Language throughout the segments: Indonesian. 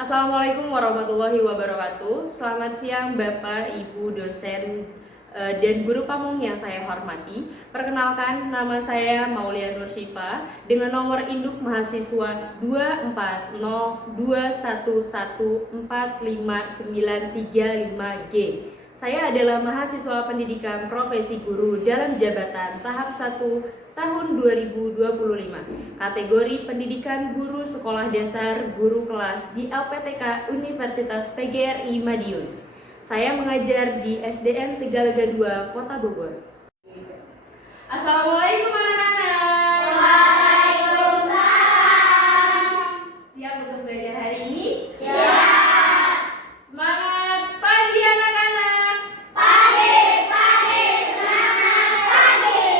Assalamualaikum warahmatullahi wabarakatuh. Selamat siang Bapak, Ibu, dosen, dan guru pamong yang saya hormati. Perkenalkan, nama saya Maulia Nur Syifa dengan nomor induk mahasiswa 24021145935G. Saya adalah mahasiswa pendidikan profesi guru dalam jabatan tahap 1 tahun 2025. Kategori pendidikan guru sekolah dasar guru kelas di LPTK Universitas PGRI Madiun. Saya mengajar di SDN Tegalega 2, Kota Bogor. Assalamualaikum anak-anak. Waalaikumsalam. Siap untuk belajar hari ini? Siap. Semangat pagi anak-anak. Pagi, semangat pagi.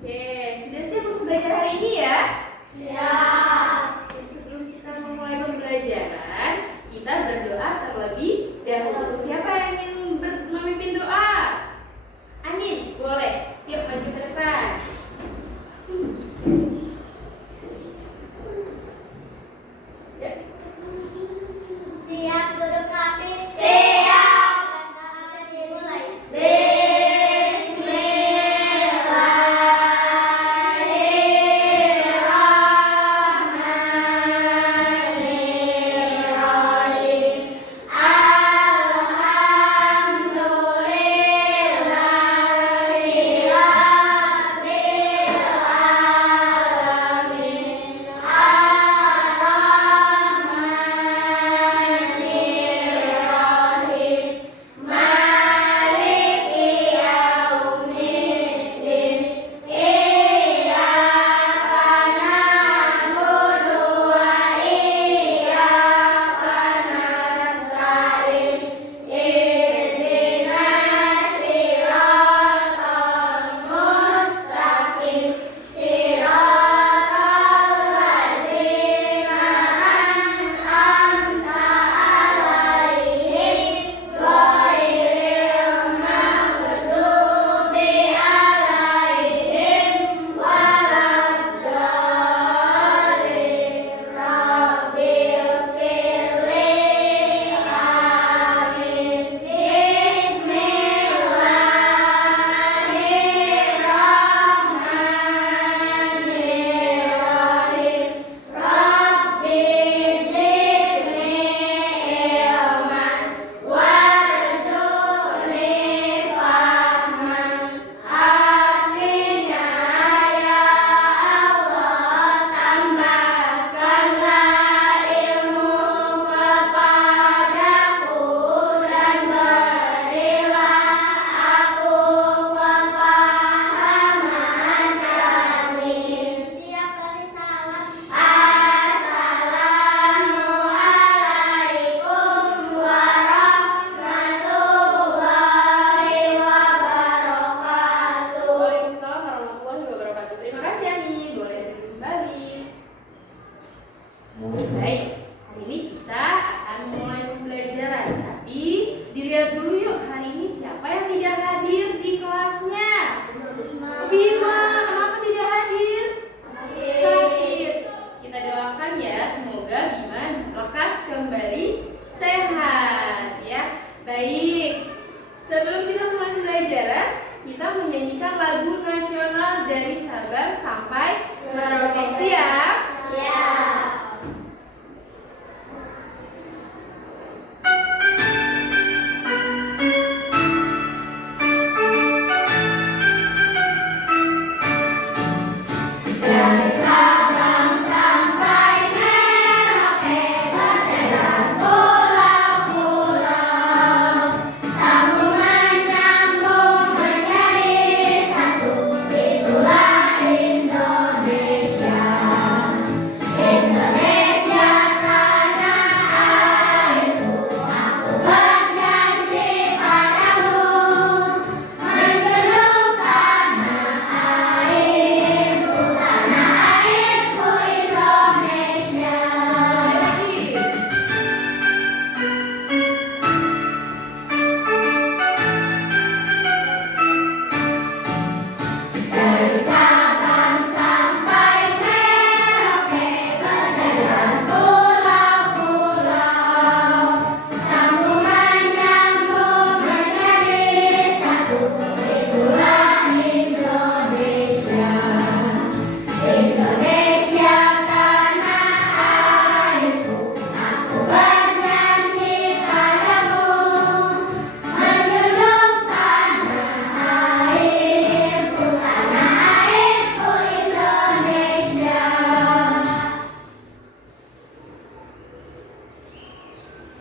Oke, sudah siap untuk belajar hari ini ya? Siap. Sebelum kita memulai pembelajaran, kita berdoa terlebih dahulu. Siapa yang ingin memimpin doa? Anin, boleh. Yuk maju ke depan. Siap, Guru Kapit. Siap. Bisa dimulai. Bismillahirrahmanirrahim. Alhamdulillahi rabbil alamin. Ar-Rahmanir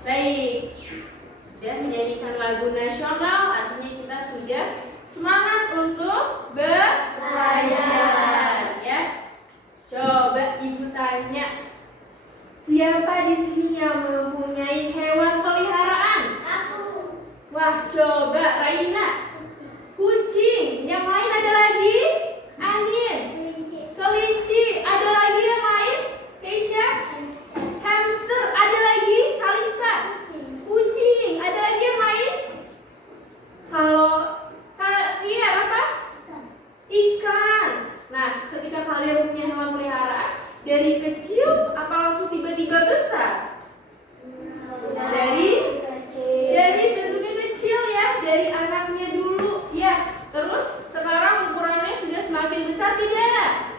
Baik, sudah menyanyikan lagu nasional, artinya kita sudah semangat untuk belajar, ya. Coba ibu tanya, siapa di sini yang mempunyai hewan peliharaan? Aku. Wah, coba Raina. Kucing. Yang lain ada lagi? Angin. Kelinci. Ada lagi yang lain? Keisha? Hamster. Ada lagi? Kalista? Kucing. Ada lagi yang lain? Kalau Fier apa? Ikan. Nah, ketika kalian punya hewan peliharaan, dari kecil apa langsung tiba-tiba besar? Dari bentuknya kecil ya, dari anaknya dulu ya. Terus sekarang ukurannya sudah semakin besar tidak?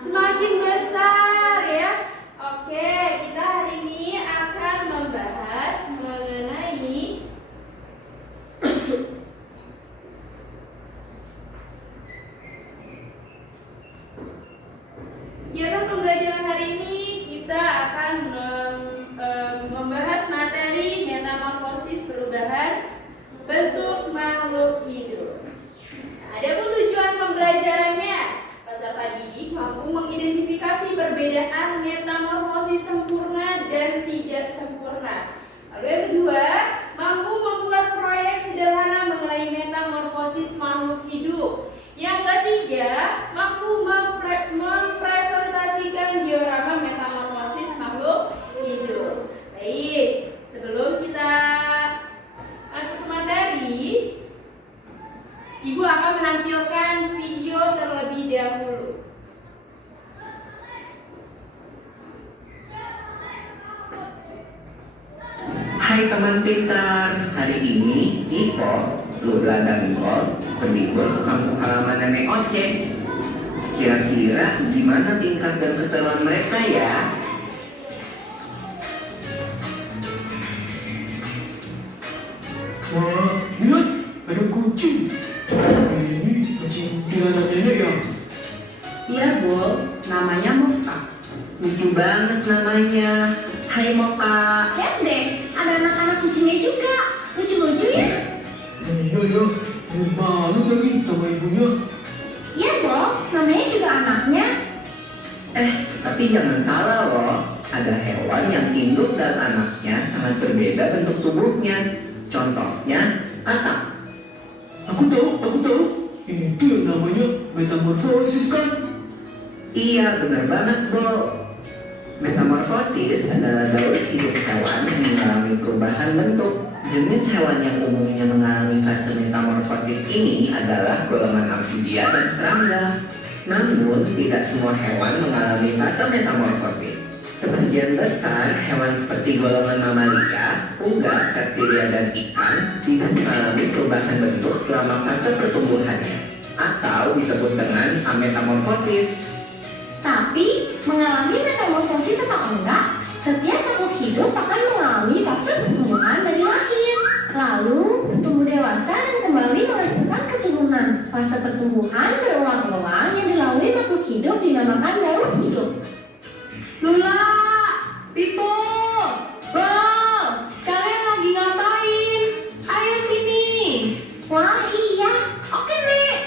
Semakin besar ya. Oke, kita hari ini akan membahas mengenai kegiatan pembelajaran hari ini. Kita akan membahas materi metamorfosis, perubahan bentuk makhluk hidup. Adapun tujuan pembelajarannya, peserta didik mampu mengidentifikasi perbedaan metamorfosis sempurna dan tidak sempurna. Lalu yang kedua, mampu membuat proyek sederhana mengenai metamorfosis makhluk hidup. Yang ketiga, mampu mempresentasikan diorama metamorfosis makhluk hidup. Baik, sebelum kita masuk ke materi, Ibu akan menampilkan video terlebih dahulu. Hai teman pintar, hari ini Ipo, Lula, dan Gol berlibur ke kampung halaman nenek Ocek. Kira-kira gimana tingkat dan keseruan mereka ya? Wah, lihat, ada kucing. Ini kucing pilihan nenek ya? Iya, Bol. Namanya Moka. Lucu banget namanya. Hai Moka. Lihat deh, ada anak-anak kucingnya juga. Lucu-lucu ya? Iya ya, mirip banget lagi sama ibunya. Iya, Bol. Namanya juga anaknya. Tapi jangan salah loh. Ada hewan yang induk dan anaknya sangat berbeda bentuk tubuhnya. Contohnya, katak. Aku tahu. Itu yang namanya metamorfosis kan? Iya, benar banget, Bo. Metamorfosis adalah daur hidup hewan yang mengalami perubahan bentuk. Jenis hewan yang umumnya mengalami fase metamorfosis ini adalah golongan amfibia dan serangga. Namun, tidak semua hewan mengalami fase metamorfosis. Sebagian besar hewan seperti golongan mamalia, unggas, reptilia, dan ikan tidak mengalami perubahan bentuk selama fase pertumbuhannya, atau disebut dengan ametamorfosis. Tapi, mengalami metamorfosis atau enggak, setiap makhluk hidup akan mengalami fase pertumbuhan dari lahir. Lalu, tumbuh dewasa dan kembali menghasilkan keturunan. Fase pertumbuhan berulang-ulang yang dilalui makhluk hidup dinamakan daur hidup. Lula, Pipo, Bol, kalian lagi ngapain? Ayo sini. Wah, iya. Oke, Nek.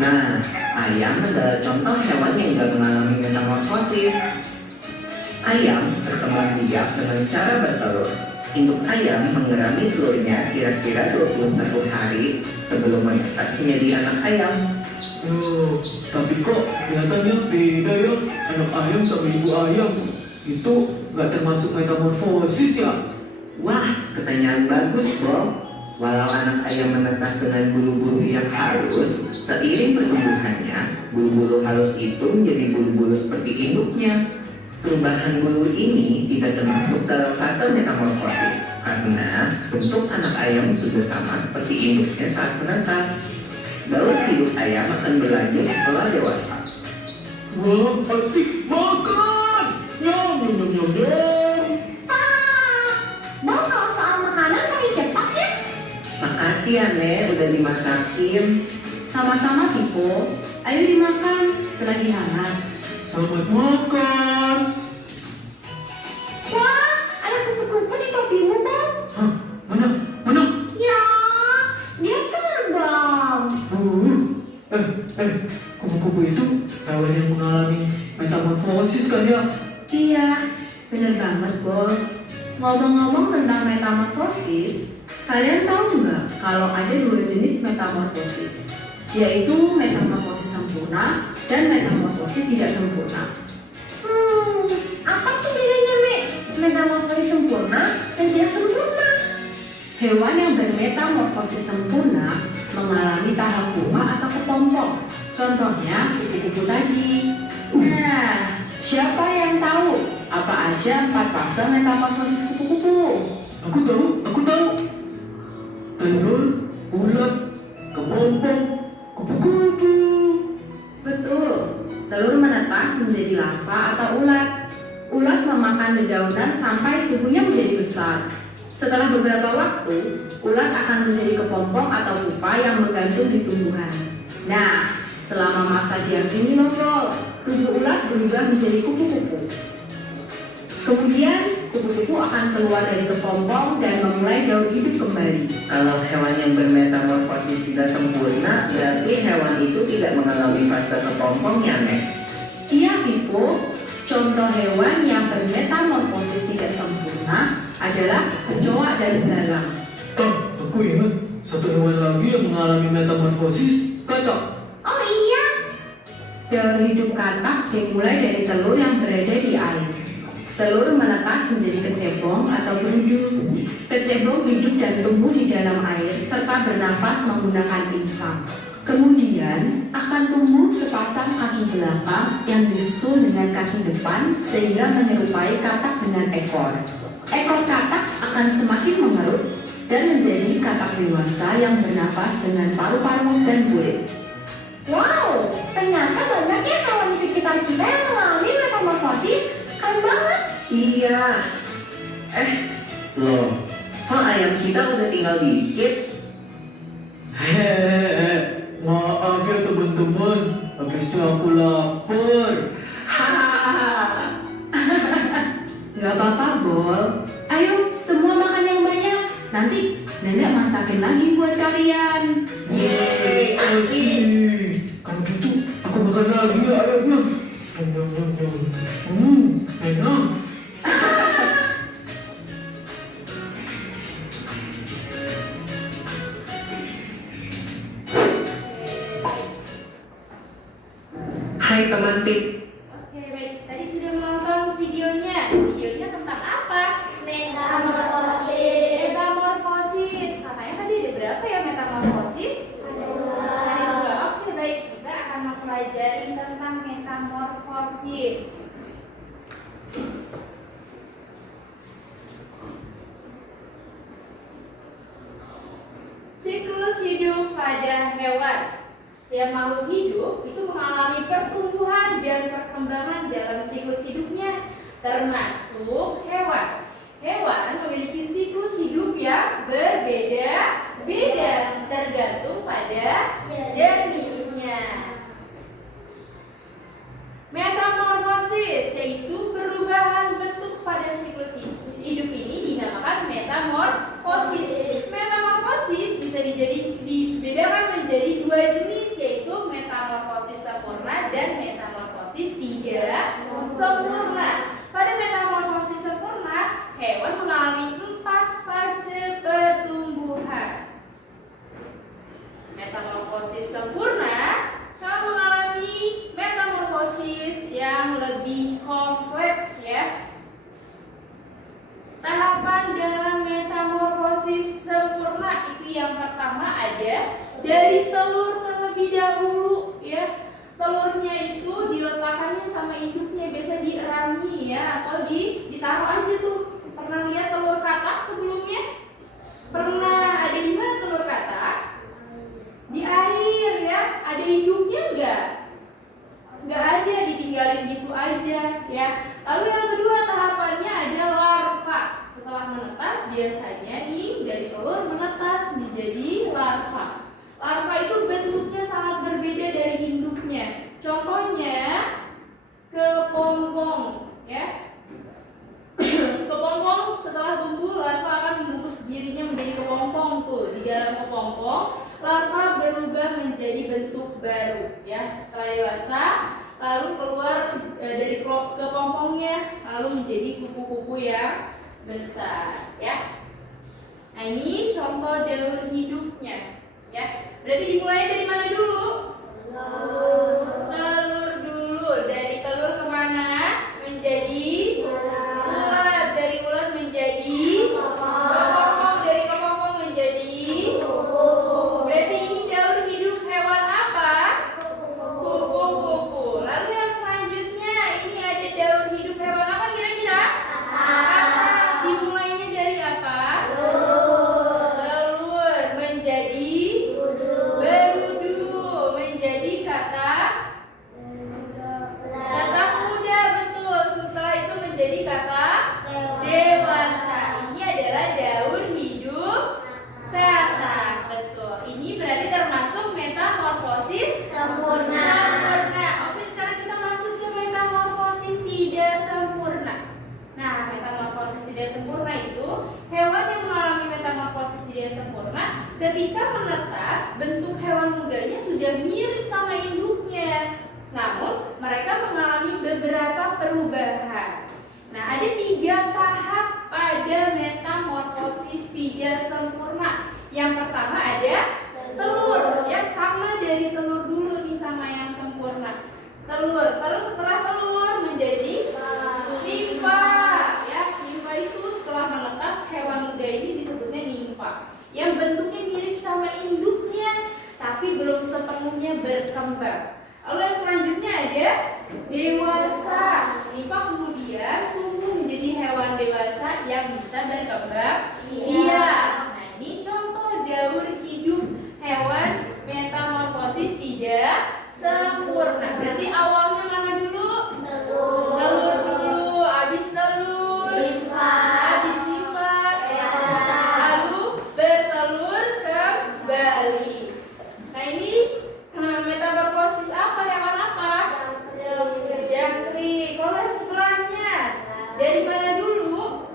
Nah, ayam adalah contoh hewan yang tidak mengalami metamorfosis. Ayam berkembang biak dengan cara bertelur. Induk ayam mengerami telurnya kira-kira 21 hari sebelum menetas menjadi anak ayam. Oh, tapi kok kelihatannya beda ya anak ayam sama ibu ayam. Itu nggak termasuk metamorfosis ya? Wah, pertanyaan bagus, Bo. Walau anak ayam menetas dengan bulu-bulu yang halus, seiring pertumbuhannya, bulu-bulu halus itu menjadi bulu-bulu seperti induknya. Perubahan bulu ini tidak termasuk dalam fase metamorfosis karena bentuk anak ayam sudah sama seperti induknya saat menetas. Daur hidup ayam akan berlanjut setelah dewasa. Wah, asik makan. Nyam. Bol, kalau soal makanan paling cepat ya? Makasih ya, Nek, udah dimasakin. Sama-sama, Pipo. Ayo dimakan selagi hangat. Selamat makan. Wah, ada kupu-kupu di topimu, Bang. Hah? Mana? Mana? Ya, dia terbang. Kupu-kupu itu hewan yang mengalami metamorfosis kan ya? Iya, bener banget, Bol. Ngomong-ngomong tentang metamorfosis, kalian tahu nggak kalau ada dua jenis metamorfosis, yaitu metamorfosis sempurna dan metamorfosis tidak sempurna. Apa tuh bedanya, Mek? Metamorfosis sempurna dan tidak sempurna. Hewan yang bermetamorfosis sempurna mengalami tahap puma atau kepompong. Contohnya kupu-kupu tadi. Nah, siapa yang tahu apa aja 4 fase metamorfosis kupu-kupu? Aku tahu. Telur, ulat, kepompong, kupu-kupu. Betul, telur menetas menjadi larva atau ulat. Ulat memakan dedaunan sampai tubuhnya menjadi besar. Setelah beberapa waktu, ulat akan menjadi kepompong atau pupa yang menggantung di tumbuhan. Nah, selama masa diam ini Bol, tubuh ulat berubah menjadi kupu-kupu. Kemudian, kupu-kupu akan keluar dari kepompong dan memulai daur hidup kembali. Kalau hewan yang bermetamorfosis tidak sempurna, berarti hewan itu tidak mengalami fase kepompong ya, Mek? Iya, Pipo. Contoh hewan yang bermetamorfosis tidak sempurna adalah kecoa dan belalang. Aku ingat satu hewan lagi yang mengalami metamorfosis, katak. Oh iya, Daur hidup katak dimulai dari telur yang berada di air. Telur menetas menjadi kecebong atau berudu. Kecebong hidup dan tumbuh di dalam air serta bernafas menggunakan insang. Kemudian akan tumbuh sepasang kaki belakang yang disusul dengan kaki depan sehingga menyerupai katak dengan ekor. Ekor katak akan semakin mengerut dan menjadi katak dewasa yang bernafas dengan paru-paru dan kulit. wow, ternyata banyak ya hewan di sekitar kita yang mengalami metamorfosis. Keren banget. Iya. Loh, kok ayam kita udah tinggal dikit? Hehehe, maaf ya teman-teman, habisnya aku lapar. Hahaha. Gak apa-apa, Bol. Ayo, semua makan yang banyak. Nanti nenek masakin lagi buat kalian. Yeay, asik. Asik. Kalau gitu, aku makan lagi ya ayamnya. Enak. Hai teman tip. Oke, baik. Tadi sudah menonton videonya. Videonya tentang apa? Metamorfosis. Katanya tadi ada berapa ya metamorfosis? Ada dua. Oke, baik. Kita akan mempelajari tentang metamorfosis. Siklus hidup pada hewan. Setiap makhluk hidup itu mengalami pertumbuhan dan perkembangan dalam siklus hidupnya, termasuk hewan. Hewan memiliki siklus hidup yang berbeda-beda tergantung pada jenisnya. Metamorfosis yaitu perubahan bentuk pada siklus hidup ini dinamakan metamorfosis. Metamorfosis bisa dibedakan menjadi dua jenis, yaitu metamorfosis sempurna dan metamorfosis tidak sempurna. Pada metamorfosis sempurna, hewan mengalami 4 fase pertumbuhan. Metamorfosis sempurna, hewan mengalami metamorfosis yang lebih kompleks ya. Tahapan dalam metamorfosis sempurna itu yang pertama ada dari telur terlebih dahulu ya. Telurnya itu diletakkannya sama induknya, biasa dierami ya, atau ditaruh aja tuh. Pernah lihat telur katak sebelumnya? Pernah ada di mana telur katak? Di air ya. Ada induknya enggak? Enggak ada, ditinggalin gitu aja ya. Lalu yang kedua tahapannya ada larva. Setelah menetas biasanya nih dari telur menetas menjadi larva. Larva itu bentuknya sangat berbeda dari induknya. Contohnya ke dalam kepompong, larva berubah menjadi bentuk baru ya. Setelah dewasa, lalu keluar dari kepompongnya, lalu menjadi kupu-kupu yang besar ya. Nah, ini contoh daur hidupnya ya. Berarti dimulai dari mana dulu? Telur dulu. Dari telur kemana? Menjadi ulat. Dari ulat menjadi kepompong. Dari kepompong menjadi kupu-kupu. Berarti ini daur hidup hewan apa? Kupu-kupu. Lalu yang selanjutnya, ini ada daur hidup hewan apa kira-kira? Dimulainya dari apa? Telur menjadi berudu, menjadi kata muda, betul. Setelah itu menjadi kata dewasa. Ini adalah daur hidup kata, betul. Ini berarti termasuk metamorfosis sempurna. Oke, sekarang kita masuk ke metamorfosis tidak sempurna. Nah, metamorfosis tidak sempurna itu hewan yang mengalami metamorfosis tidak sempurna ketika menetas, bentuk hewan mudanya sudah mirip sama induknya. Namun, mereka mengalami beberapa perubahan. Nah, ada 3 tahap pada metamorfosis tidak sempurna. Yang pertama ada telur, yang sama dari telur dulu nih sama yang sempurna. Telur, terus setelah telur menjadi nimfa. Ya, nimfa itu setelah menetas hewan muda ini disebutnya nimfa. Yang bentuknya mirip sama induknya, tapi belum sepenuhnya berkembang. Lalu yang selanjutnya ada dewasa. Nimfa kemudian tumbuh menjadi hewan dewasa yang bisa berkembang. Iya. Nah, ini contoh daur hidup hewan metamorfosis tidak sempurna. Berarti awalnya mana dulu? Telur dulu, habis telur, habis nimfa, lalu bertelur kembali. Nah, ini metamorfosis apa? Hewan apa? Jangkrik. Kalau yang sebelahnya dari mana dulu?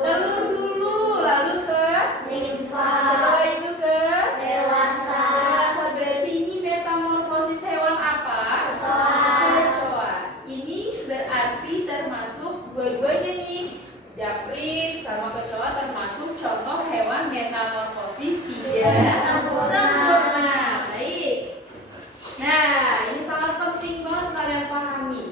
Telur dulu, lalu ke nimfa. Setelah itu ke dewasa. Berarti ini metamorfosis hewan apa? Kecoa. Ini berarti termasuk dua-duanya nih. Jangkrik sama kecoa termasuk contoh hewan metamorfosis tidak sempurna. Baik. Nah, ini sangat penting banget kalian pahami.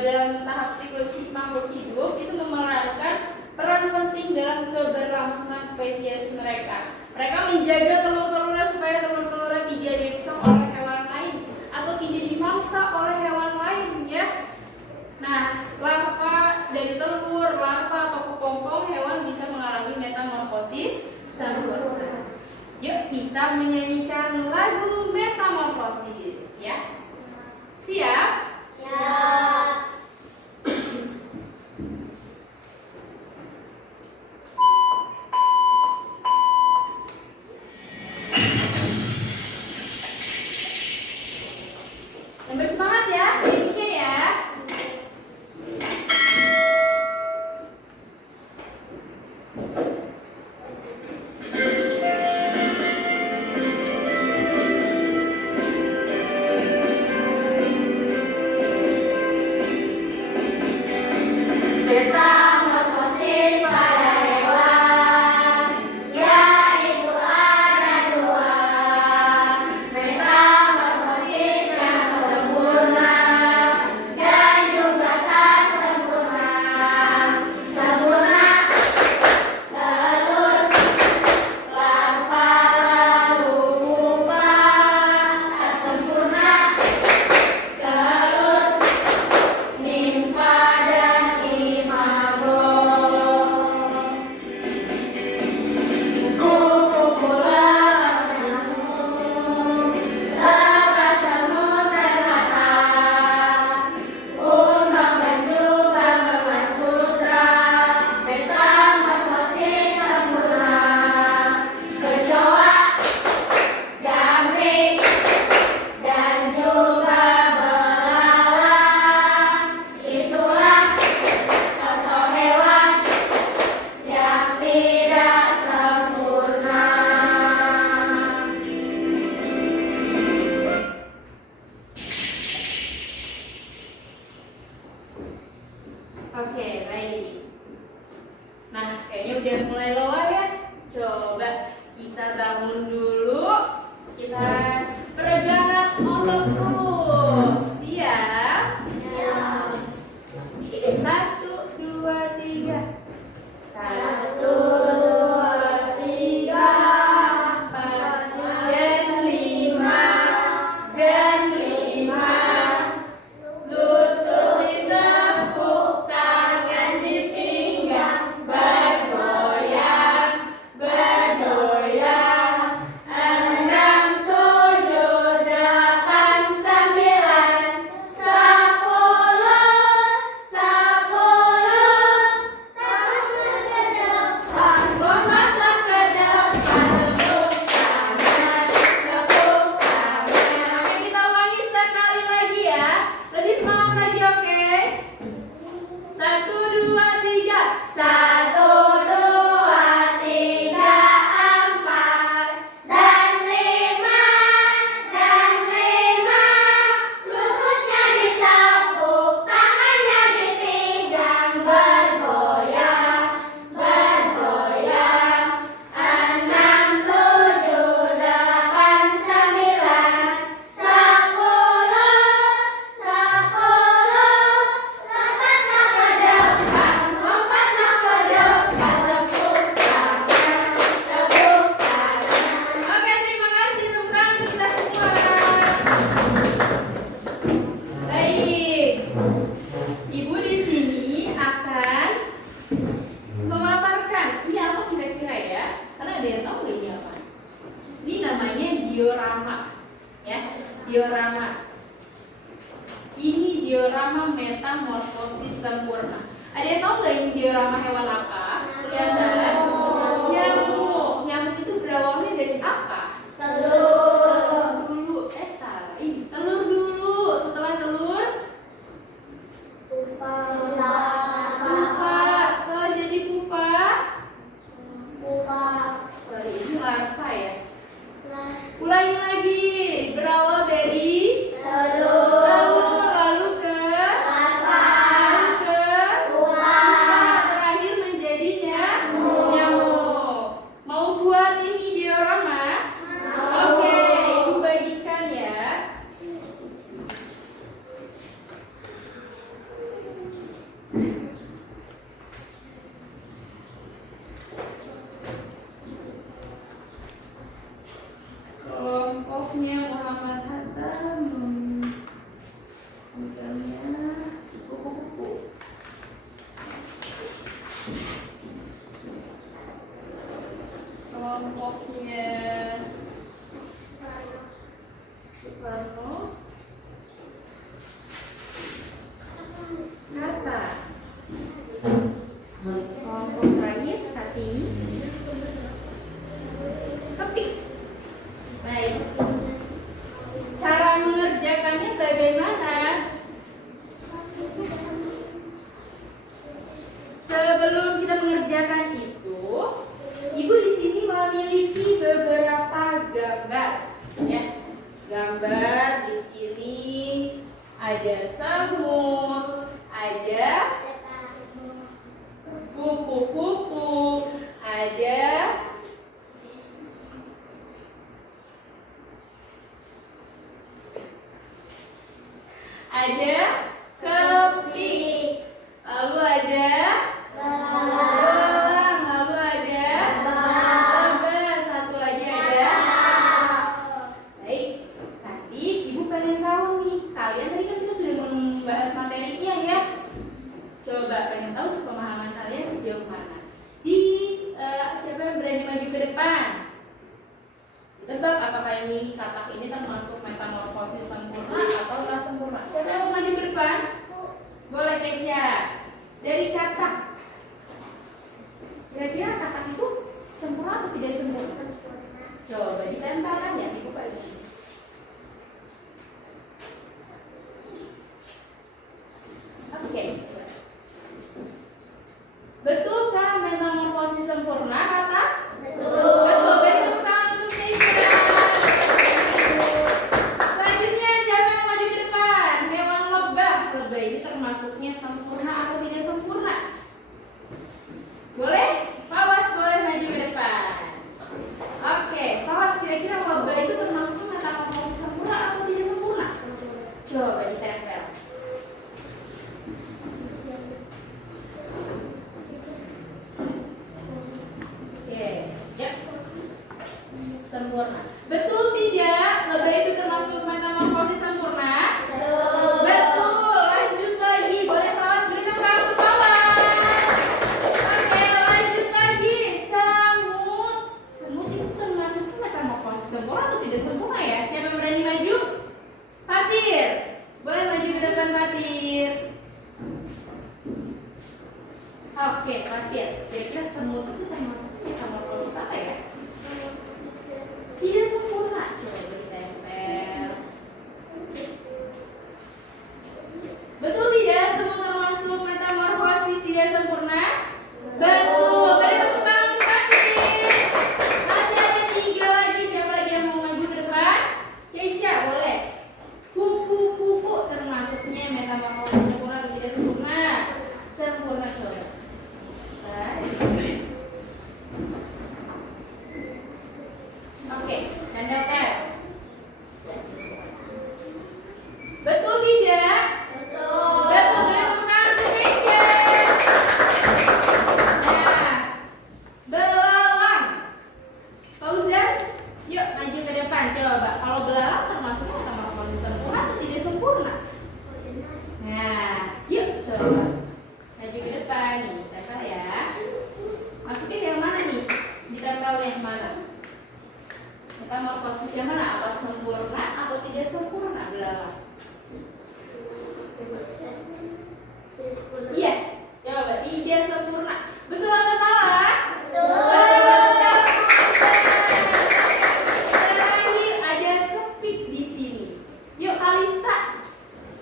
Dalam tahap siklus makhluk hidup itu memerankan peran penting dalam keberlangsungan spesies mereka. Mereka menjaga telur-telurnya supaya telur-telurnya tidak dirusak oleh hewan lain atau tidak dimangsa oleh hewan lain ya. Nah, larva dari telur, larva atau kepompong hewan bisa mengalami metamorfosis sempurna. Yuk kita menyanyikan lagu metamorfosis ya. Siap? Siap. Dan bersemangat ya, nyanyinya ya. Metamorfosis pada hewan, yaitu ada 2. Metamorfosis yang sempurna udah mulai lelah ya. Coba kita bangun dulu. Kita peregangan otot dulu. Siap? Siap. 1, 2, 3. 1, 2, 3, 4 dan 5 dan 5. Lutut ditekuk, tangan dipinggang, bergoyang, bergoyang. 6, 7, 8, 9, 10, 10. Tangan ke depan, lompat ke depan, tepuk tangan, tepuk tangan. Oke, kita ulangi sekali lagi ya. Lebih semangat lagi, oke? 1, 2, 3. 1, 2, 3, 4 dan 5 dan 5. Lututnya ditepuk, tangannya dipinggang, bergoyang, bergoyang. 6, 7, 8, 9, 10, 10. Lompatlah ke depan, lompatlah ke depan, tepuk tangan, tepuk tangan. Oke, terima kasih tepuk tangan untuk kita semua. Baik, Ibu di sini akan memaparkan ini apa kira-kira ya? Karena ada yang tahu nggak ini apa? Ini namanya diorama, ya, diorama. Ini diorama metamorfosis sempurna. Ada yang tahu nggak ini diorama hewan apa? Kelihatan? Nyamuk. Nyamuk itu berawalnya dari apa? Telur dulu. Salah. Ini telur dulu. Setelah telur, pupa. Setelah jadi pupa, sorry, ini larva ya. Ulangi lagi. Berawal dari telur, lalu ke larva, lalu ke pupa, terakhir menjadinya nyamuk. Mau buat ini diorama? Oke, Ibu bagikan ya. Kelompoknya Muhammad Hatta, misalnya kupu-kupu. Kelompoknya Soekarno, Hatta. Kelompok terakhir Kartini, Kepik. Baik. Cara mengerjakannya bagaimana? Sebelum kita mengerjakan itu, Ibu di sini memiliki beberapa gambar, ya. Gambar di sini ada semut, ada kupu-kupu, ada kepik, lalu ada belang, lalu ada lebah, satu lagi ada. Baik, tadi Ibu pengen tahu nih, kalian tadi kan kita sudah membahas materinya ya. Coba pengen tahu sepemahaman kalian sejauh mana. Siapa yang berani maju ke depan? Tebak apakah ini katak ini termasuk metamorfosis sempurna atau tak sempurna? Siapa yang mau maju ke depan? Boleh, Keisha. Dari katak, kira-kira katak itu sempurna atau tidak sempurna? Coba ditempelkan ya, Ibu pada sini. Oke. Betulkah metamorfosis sempurna, kata? Betul. Betul. Beri tepuk tangan untuk Keisha. Selanjutnya siapa yang maju ke depan? Hewan lebah. Lebah ini termasuknya sempurna atau tidak sempurna? Boleh? Bawah ditempel. Oke, ya. Sempurna. Betul tidak? Lebah itu termasuk metamorfosis sempurna? Betul. Lanjut lagi. Boleh kelas beri tepuk tangan untuk kawan. Oke, lanjut lagi. Semut. Semut itu termasuk metamorfosis sempurna atau tidak sempurna ya? Siapa yang berani maju? Fatir. Boleh maju ke depan Fatir. Oke, Fatir. Kira-kira semut itu termasuk metamorfosis apa ya? Tidak sempurna. Coba ditempel. Betul tidak? Semua termasuk metamorfosis tidak sempurna? Betul. Beri tepuk tangan untuk Fatir. Masih ada 3 lagi. Siapa lagi yang mau maju ke depan? Keisha, boleh. Kupu-kupu termasuknya metamorfosis sempurna atau tidak sempurna? Sempurna, coba. Oke, tanda. Betul tidak? Betul. Betul, beri tepuk tangan untuk Keisha. Nah, belalang. Fauzan, yuk maju ke depan coba. Kalau belalang termasuknya metamorfosis sempurna atau tidak sempurna? Nah, yuk coba. Maju ke depan nih, tempel ya. Masukin yang mana nih? Ditempelnya yang mana? Metamorfosis yang mana? Apa sempurna atau tidak sempurna belalang? Iya, coba tidak sempurna. Betul atau salah? Betul. Terakhir ada kepik di sini. Yuk Kalista.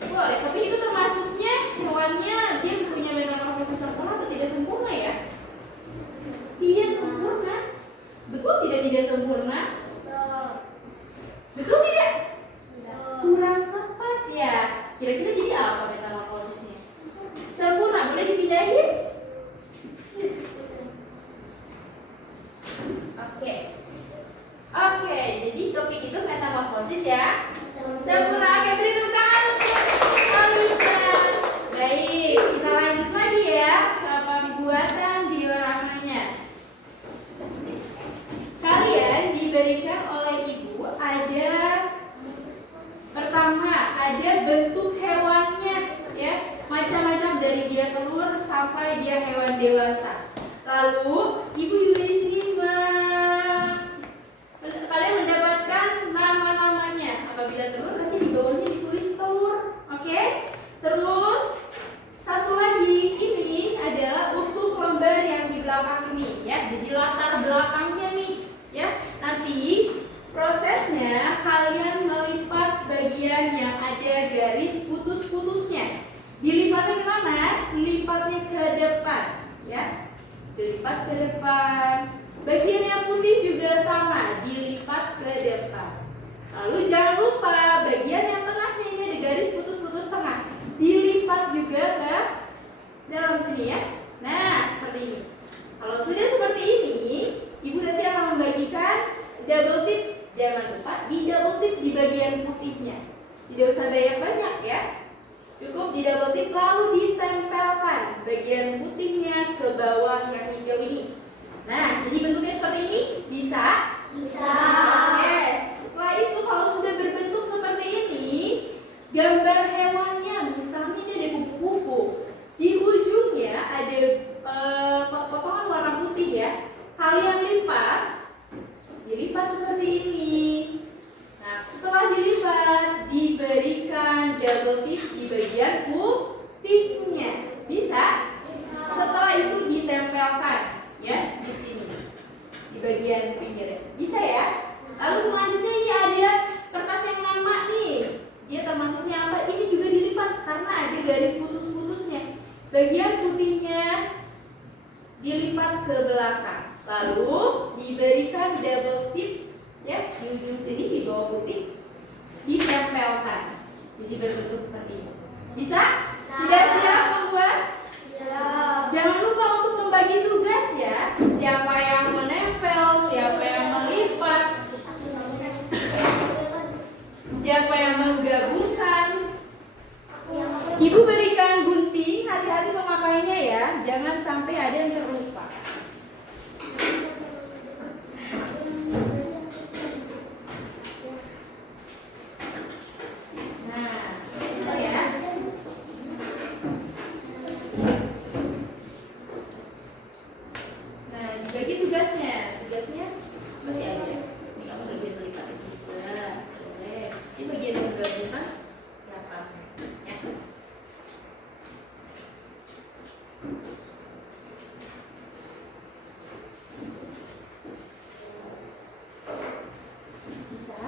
Boleh, kepik itu termasuknya hewannya dia punya metamorfosis sempurna atau tidak sempurna ya? Tidak sempurna. Betul tidak sempurna? Betul tidak? Kurang tepat ya. Kira-kira jadi apa metamorfosisnya? Sempurna, boleh dipindahin? Oke. Oke, jadi topik itu metamorfosis ya. Sempurna. Oke, beri tepuk tangan untuk Alisa. Baik, kita lanjut lagi ya ke pembuatan dioramanya. Kalian diberikan oleh ibu ada pertama ada bentuk hewannya ya, macam-macam dari dia telur sampai dia hewan dewasa. Lalu ibu juga di sini kalian mendapatkan nama-namanya. Apabila telur nanti di bawahnya ditulis telur, oke? Terus satu lagi ini adalah untuk lembar yang di belakang ini ya, jadi latar belakangnya nih ya. Nanti prosesnya kalian melipat bagian yang ada garis putus-putusnya. Dilipatnya kemana? Lipatnya ke depan ya. Dilipat ke depan. Bagian yang putih juga sama, dilipat ke depan. Lalu jangan lupa bagian yang tengahnya ini ada garis putus-putus tengah. Dilipat juga ke dalam sini ya. Nah, seperti ini. Kalau sudah seperti ini, ibu nanti akan membagikan double tip. Jangan lupa di double tip di bagian putihnya. Tidak usah banyak-banyak ya. Cukup di double tip lalu ditempelkan bagian putihnya ke bawah yang hijau ini. Nah, jadi bentuknya seperti ini. Bisa? Bisa. Oke. Setelah itu kalau sudah berbentuk seperti ini, gambar hewannya misalnya ini ada kupu-kupu. Di ujungnya ada potongan warna putih ya. Kalian lipat, dilipat seperti ini. Nah, setelah dilipat, diberikan double tip di bagian putihnya. Bisa? Setelah itu ditempelkan ya di sini di bagian pinggirnya. Bisa ya? Lalu selanjutnya ini ada kertas yang nama nih. Dia termasuknya apa? Ini juga dilipat karena ada garis putus-putusnya. Bagian putihnya dilipat ke belakang. Lalu diberikan double tip ya di ujung sini di bawah putih, ditempelkan. Jadi berbentuk seperti ini. Bisa? Sudah siap membuat? Jangan lupa untuk membagi tugas ya. Siapa yang menempel, siapa yang melipat, siapa yang menggabungkan. Ibu berikan gunting, hati-hati memakainya ya, jangan sampai ada yang terluka. Nah, bisa ya. Nah, dibagi tugasnya. Tugasnya masih aja. Ini kamu bagian melipat juga. Boleh. Ini bagian yang menggabungkan siapa? Ya. Bisa?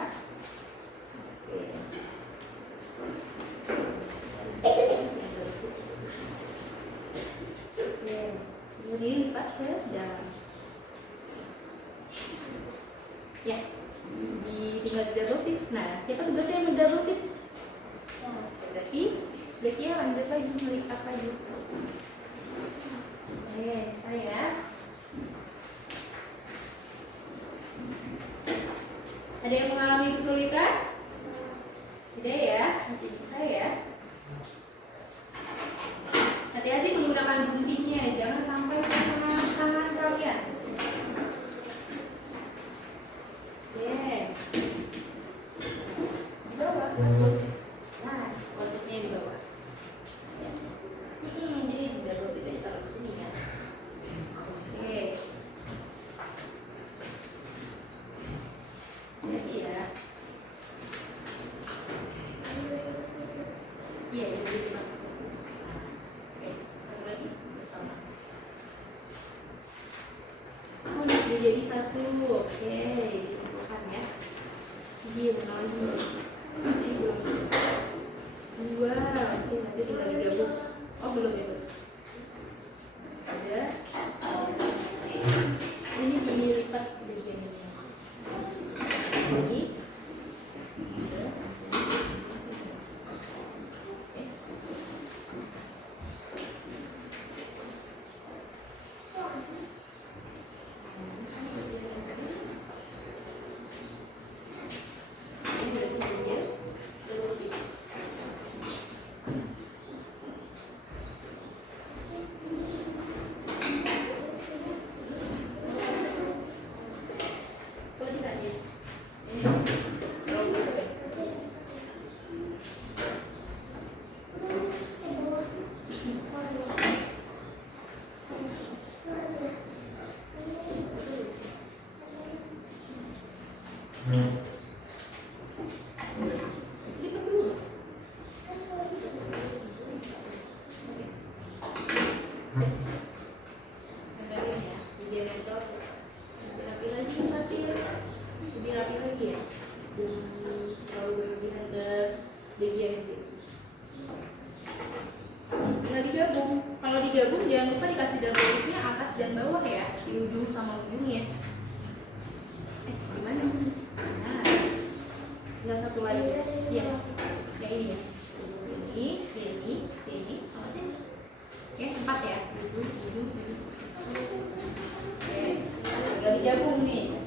Oke. Kemudian lipat ke dalam. Ya, tinggal di double tip. Nah, siapa tugasnya yang double tip? Berarti ya lanjut lagi melipat lagi. Oke, saya. Ada yang mengalami kesulitan? Tidak ya, masih bisa ya. Hati-hati menggunakan guntingnya, jangan sampai kena tangan kalian. Oke. Di bawah. Nah, posisinya di bawah. Ya. Jadi tidak lebih dari taruh sini ya. Oke. Jadi ya. Iya, jadi oke, satu lagi bersama. Oh, masih jadi satu. Oke, dikumpulkan ya. Jadi benar lagi. Dua. Oke, nanti tinggal digabung. Oh, belum ya, Bu? Ada. Ini dilipat bagian ini. Ini. Tinggal digabung. Kalau digabung jangan lupa dikasih double tipnya atas dan bawah ya, di ujung sama ujungnya. Gimana? Nah, tinggal satu lagi. Ya, ya ini ya. Sini, sama sini. Oke, 4 ya. Ujung. Oke, tinggal digabung nih.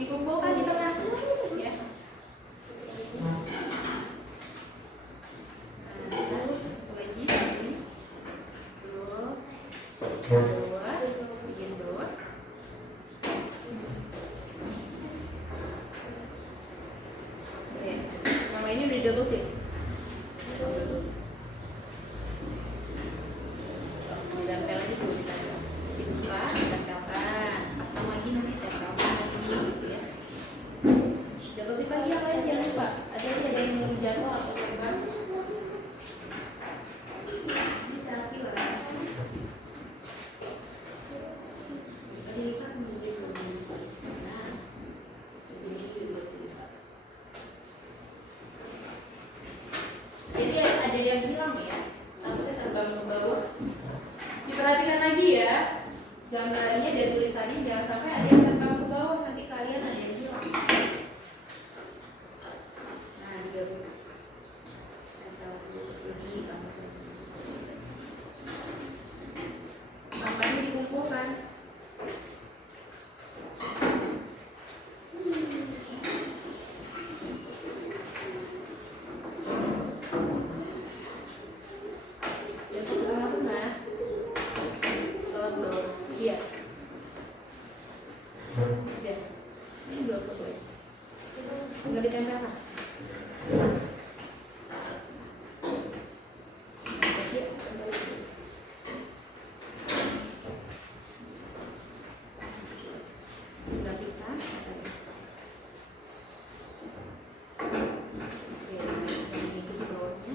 Dikumpulkan di tengah ya. Satu lagi ini. Dua, bikin dua. Oke, yang lainnya udah double tip. Tempel lagi dulu kita dibuka, tempelkan, pasang lagi nanti tempelkan lagi gitu ya. Double tip lagi yang lain jangan lupa. Ada yang jatuh atau terbang. Bisa pilih. gambarnya dan tulisannya jangan sampai ada yang tempel ke bawah, nanti kalian ada yang hilang. Nah, digabung. Tempel dulu sini, sampahnya dikumpulkan. Ya, tengah-tengah. Lewat bawah. Iya. Udah. Ini dua foto ya. Tinggal ditempelkan. Iya, tempel dulu. Tinggal kita. Oke, yang itu di bawahnya.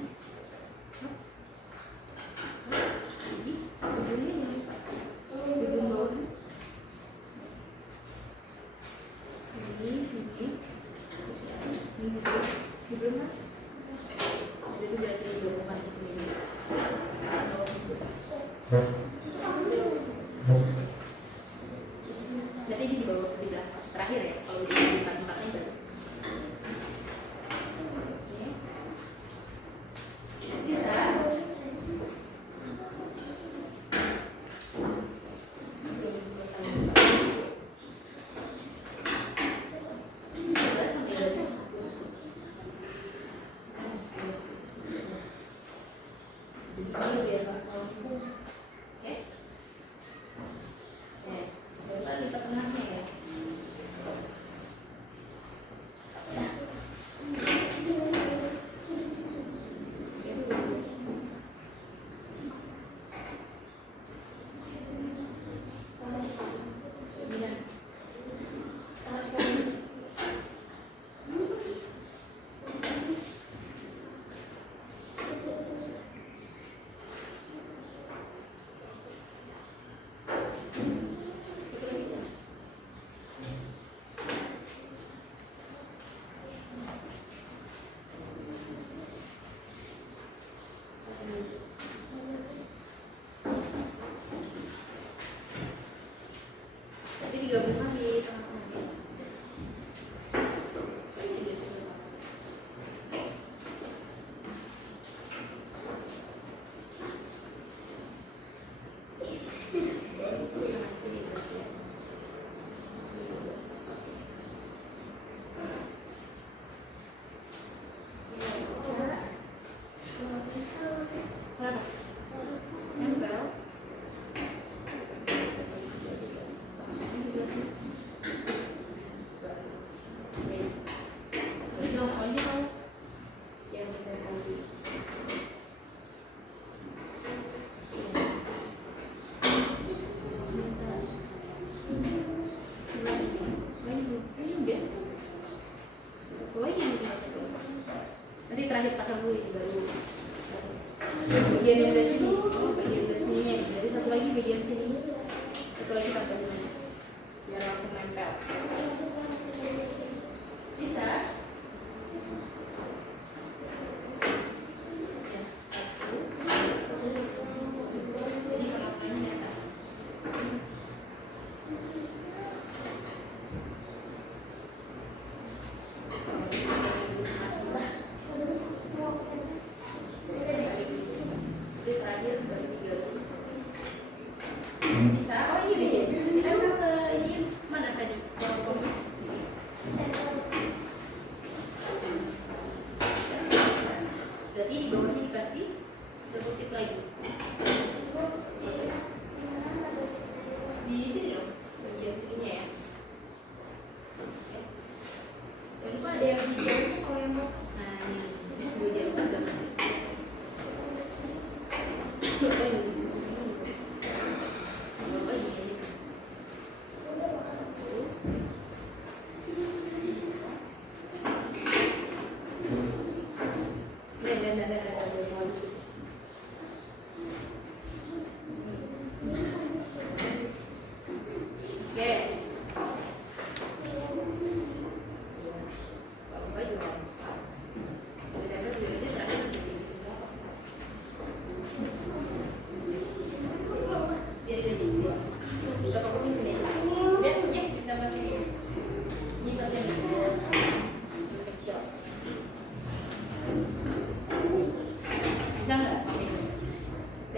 Jadi, ujungnya yang ujung bawahnya. Sini. Ini belum kan? Jadi berarti digabungkan di sini. Berarti ini di bawah di belakang. Terakhir ya, kalau digabungkan empatnya baru. Oke. Bisa. Belum selesai. Oke.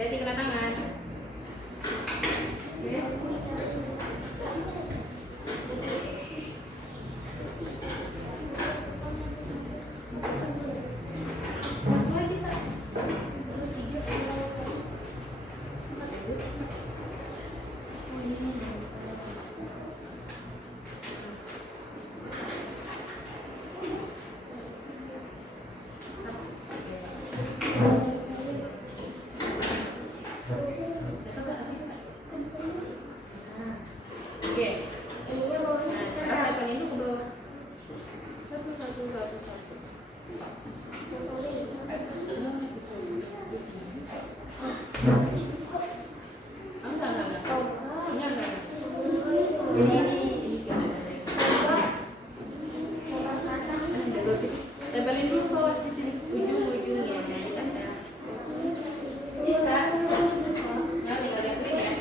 hati-hati kena tangan. Oke. Satu lagi, Kak. Oke. Nah, sekarang tepanin itu ke bawah. Satu. Enggak. Ini tempelin dulu ke bawah sini, ujung-ujungnya. Nah, ditempel. Bisa. Ya, tinggal tempelin ya.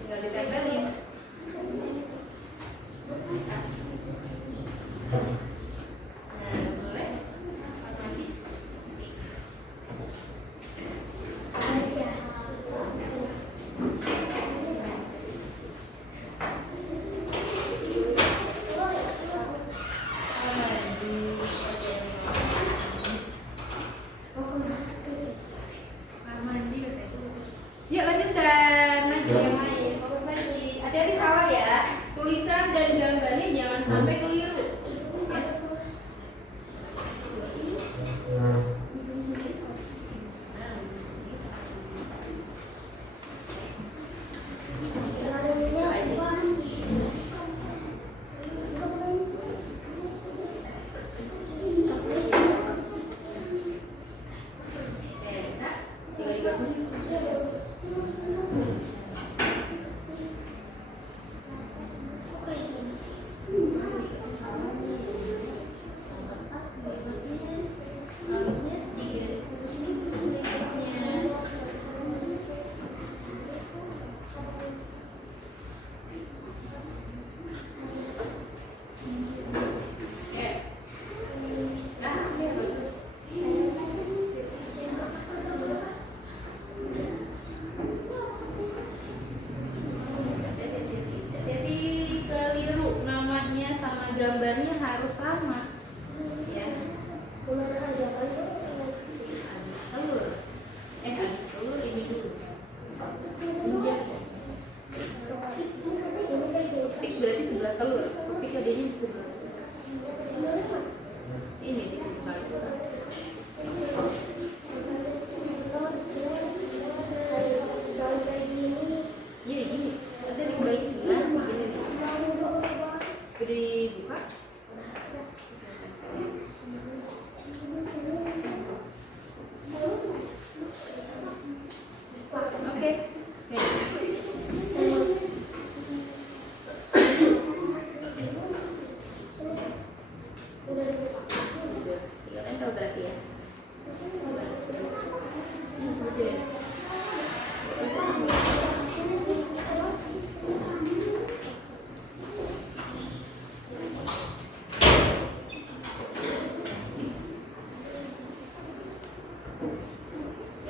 Tinggal ditempelin. Nah, boleh. Mati. Yuk lanjutkan lagi yang lain. Fokus lagi. Hati-hati salah ya. Tulisan dan gambarnya jangan sampai keliru. Ya. Tinggal digabung. Harusnya di garis putus ini garisnya. Ya. Bagus. Jadi keliru namanya sama gambarnya harus sama. Ya. Habis telur. Habis telur ini dulu. Injak. Tik berarti sebelah telur. Tik adanya di sebelah. Ini di sini kali. Gini. Ada dibagi nah, gini. Beri buka. Oke. Nih. Tinggal tempel berarti ya.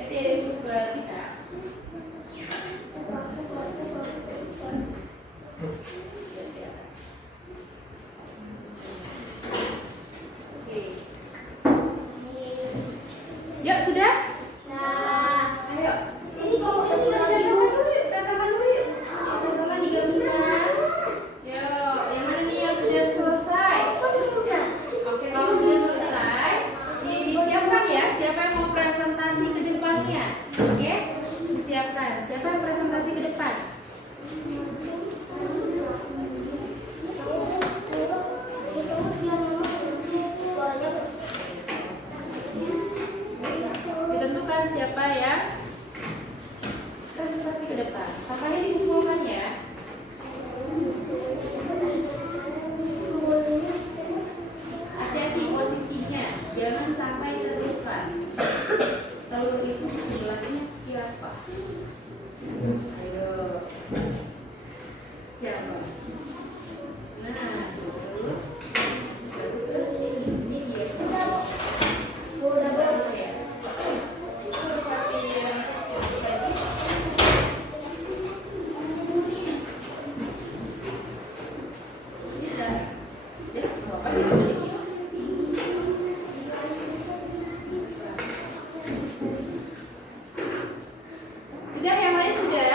Jadi ada juga bisa. Oke. Yuk sudah? Ayo. siapa yang presentasi ke depan. Kakaknya dikumpulkan ya. Hati-hati posisinya, jangan sampai terluka. Telur itu sebelahnya siapa? Ayo. Siapa? Nah, terus ini dia. Udah berapa ya? Tapi yang tadi. Bisa. Ya, berapa ya? Sudah, yang lain sudah?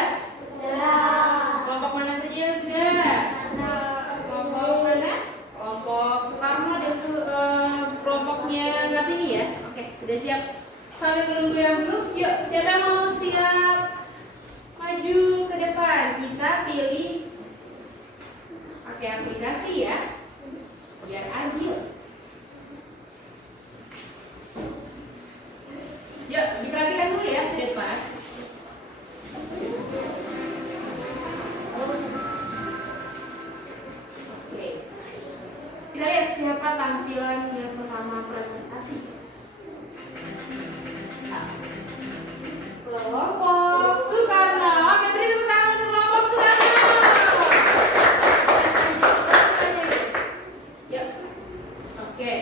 Kelompok mana saja yang sudah? Kelompok mana? Kelompok Soekarno dan kelompoknya Kartini ya? Oke, sudah siap. Sambil menunggu yang belum, yuk siapa yang mau siap maju ke depan? Kita pilih pakai aplikasi ya, biar adil. Yuk, diperhatikan dulu ya ke depan. Oke. Kita lihat siapa tampilan yang pertama presentasi. Kelompok Soekarno. Oke, beri tepuk tangan untuk kelompok Soekarno. Yuk. Oke.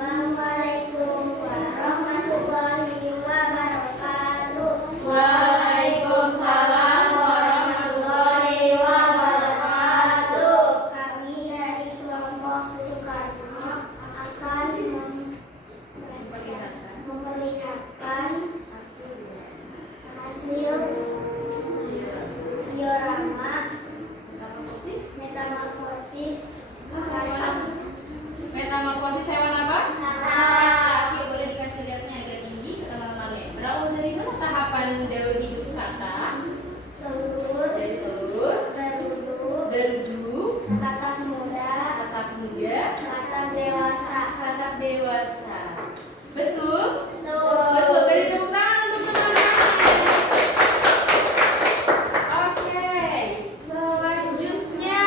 Assalamualaikum warahmatullahi wabarakatuh. Waalaikumsalam warahmatullahi wabarakatuh. Kami dari kelompok Soekarno akan memperlihatkan hasil diorama metamorfosis Metamorfosis hewan apa? Kata. Oke, boleh dikasih lihatnya agak tinggi ke teman-temannya. Berawal dari mana tahapan daur hidup kata? telur, Dari telur, berudu, berudu, katak muda, katak muda, katak dewasa. katak dewasa. Betul? Betul. Betul. Beri tepuk tangan untuk teman-teman. Oke, selanjutnya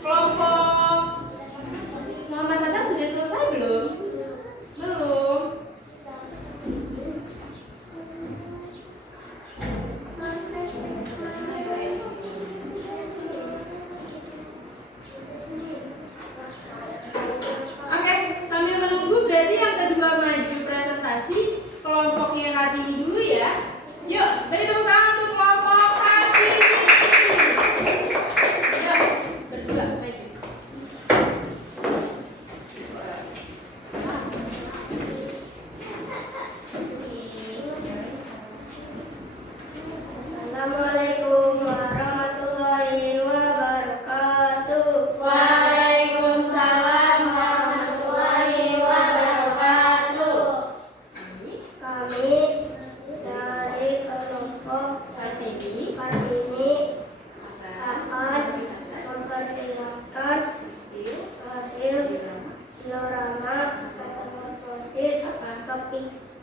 kelompok Muhammad Hatta sudah selesai belum? Belum. Oke, sambil menunggu berarti yang kedua maju presentasi kelompoknya Kartini dulu ya. Yuk, beri tepuk tangan untuk kelompok Kartini. Yuk, berdua maju. Assalamualaikum warahmatullahi wabarakatuh. Waalaikumsalam warahmatullahi wabarakatuh. Kami dari kelompok Kartini Kartini akan memperlihatkan hasil diorama metamorfosis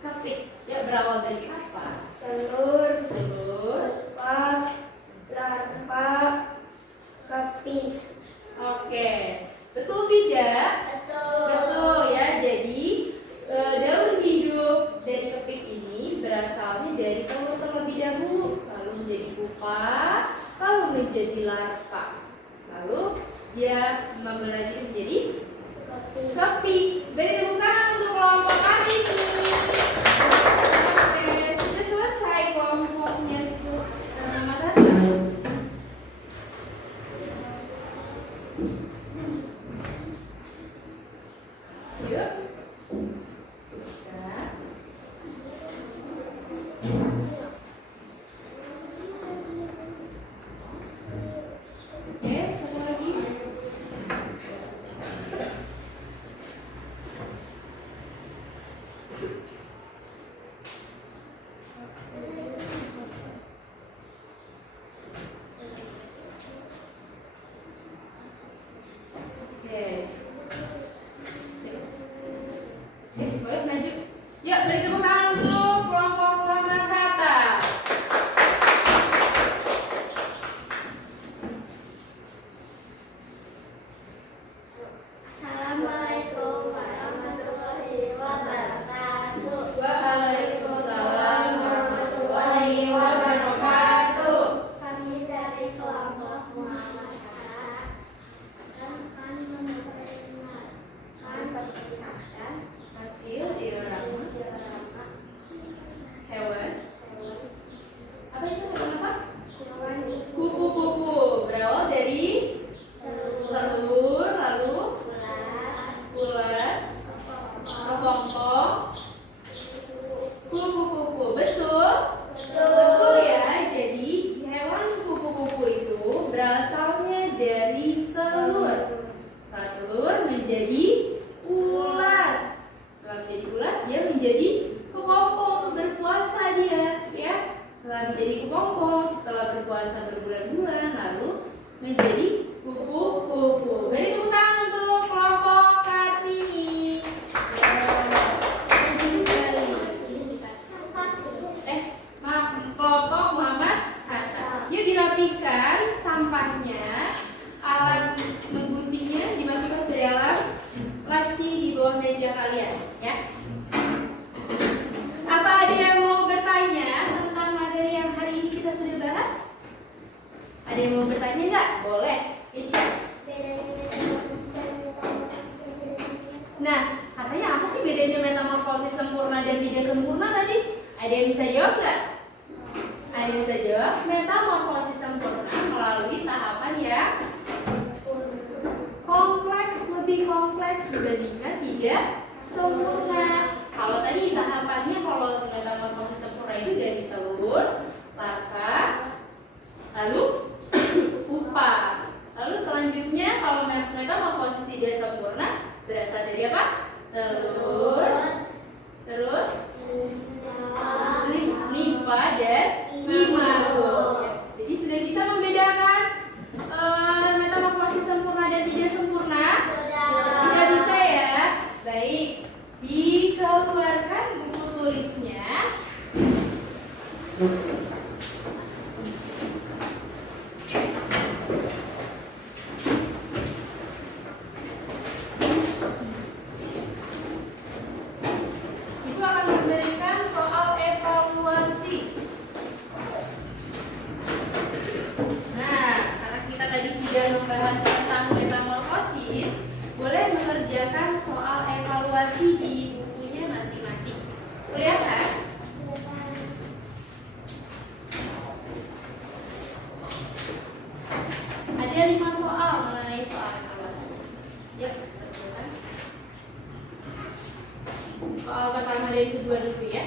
kepik. Ya, berawal dari apa? telur, Telur. larva, kepik. Oke, betul tidak? Betul ya. Jadi daur hidup dari kepik ini berasalnya dari telur terlebih dahulu, lalu menjadi pupa, lalu menjadi larva, lalu dia membelanja menjadi kepik. Beri tepuk tangan untuk kelompok Kartini. Oke, sudah selesai kelompoknya Muhammad Hatta. Yuk. Bisa. Oke, satu lagi. Oke. kepompong? Kupu-kupu, betul? Betul ya. Jadi hewan kupu-kupu itu berasalnya dari telur. Setelah telur menjadi ulat. Setelah menjadi ulat dia menjadi kepompong, berpuasa dia, ya. Setelah menjadi kepompong, setelah berpuasa berbulan-bulan, lalu menjadi kupu-kupu. Beri tepuk tangan untuk kelompok Kartini. Kelompok Muhammad Hatta. Yuk dirapikan sampahnya, alat mengguntingnya dimasukkan ke dalam laci di bawah meja kalian, ya. Apa ada yang mau bertanya tentang materi yang hari ini kita sudah bahas? Ada yang mau bertanya nggak? Boleh, Isya. Nah, katanya apa sih bedanya metamorfosis sempurna dan tidak sempurna tadi? Ada yang bisa jawab nggak? Ada yang bisa jawab? Metamorfosis sempurna melalui tahapan yang kompleks, lebih kompleks dibandingkan tidak sempurna. Kalau tadi tahapannya, kalau metamorfosis sempurna itu dari telur, larva, lalu pupa. Lalu selanjutnya kalau metamorfosis tidak sempurna berasal dari apa? Telur, terus limpa dan imago. Jadi sudah bisa membedakan metamorfosis sempurna dan tidak sempurna? Sudah bisa ya? Baik, dikeluarkan buku tulisnya. Ibu akan memberikan soal evaluasi. Nah, karena kita tadi sudah membahas tentang metamorfosis, boleh mengerjakan soal evaluasi di bukunya masing-masing. Kelihatan? Ada 5 soal mengenai soal evaluasi. Yuk, kerjakan. Soal pertama dari kedua dulu ya.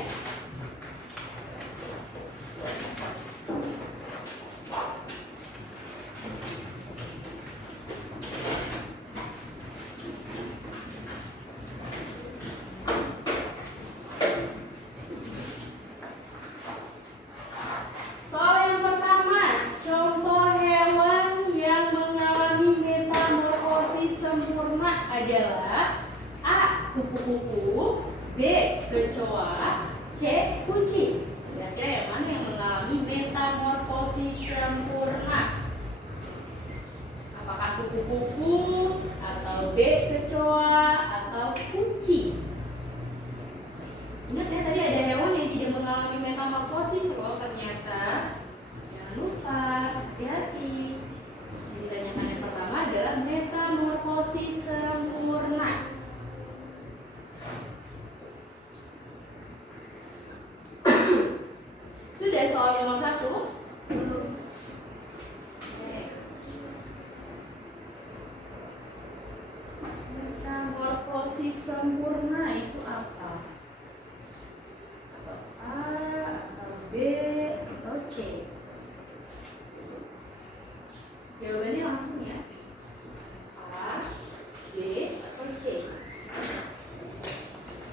Soal yang pertama, contoh hewan yang mengalami metamorfosis sempurna adalah A. Kupu-kupu, B. Kecoa, C. Kucing. Kira-kira yang mana yang mengalami metamorfosis sempurna? Apakah kupu-kupu, atau B. Kecoa, atau kucing? Ingat ya, tadi ada hewan yang tidak mengalami metamorfosis loh ternyata. Jangan lupa, hati-hati. Jadi ditanyakan yang pertama adalah metamorfosis sempurna. Sudah soal nomor 1? Metamorfosis sempurna itu apa? Atau A, atau B, atau C? Jawabannya langsung ya. A, B, atau C?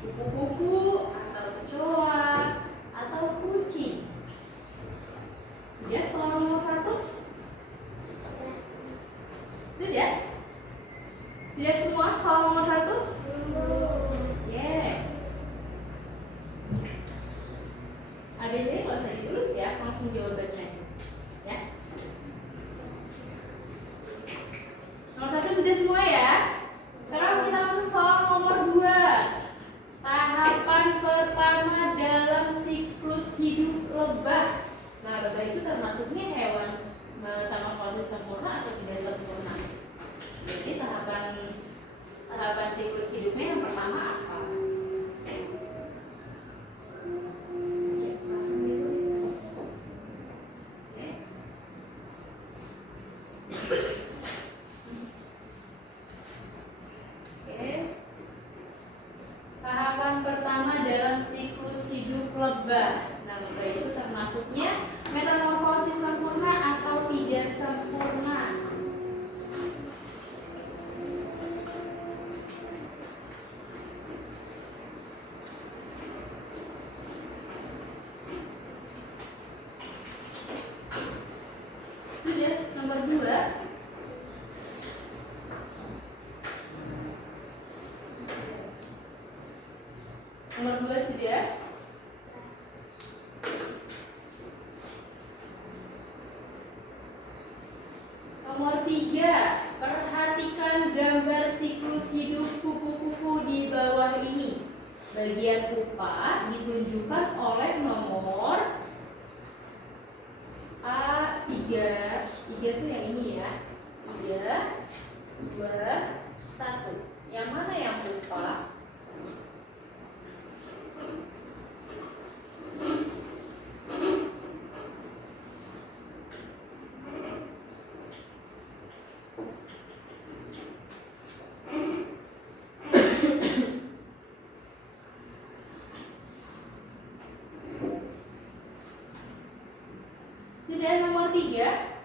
Kupu-kupu, atau kecoa, atau kucing? Sudah soal nomor 1? Sudah? Sudah semua soal nomor 1? Yes. ABC nggak usah ditulis ya, langsung jawabannya. Ya. Nomor 1 sudah semua ya. Sekarang kita masuk soal nomor 2. Tahapan pertama dalam siklus hidup lebah. Nah, lebah itu termasuknya hewan metamorfosis sempurna atau tidak sempurna? Jadi tahapan siklus hidupnya yang pertama apa? Oke. Tahapan tahap pertama dalam siklus hidup lebah. Nah, lebah itu termasuknya metamorfosis sempurna atau tidak sempurna. Sudah, nomor 2. Nomor 2 sudah. Nomor 3, perhatikan gambar siklus hidup kupu-kupu di bawah ini. Bagian pupa ditunjukkan oleh nomor A3. 3 itu yang ini ya. 3, 2, 1. Yang mana yang pupa? Sudah, nomor 3.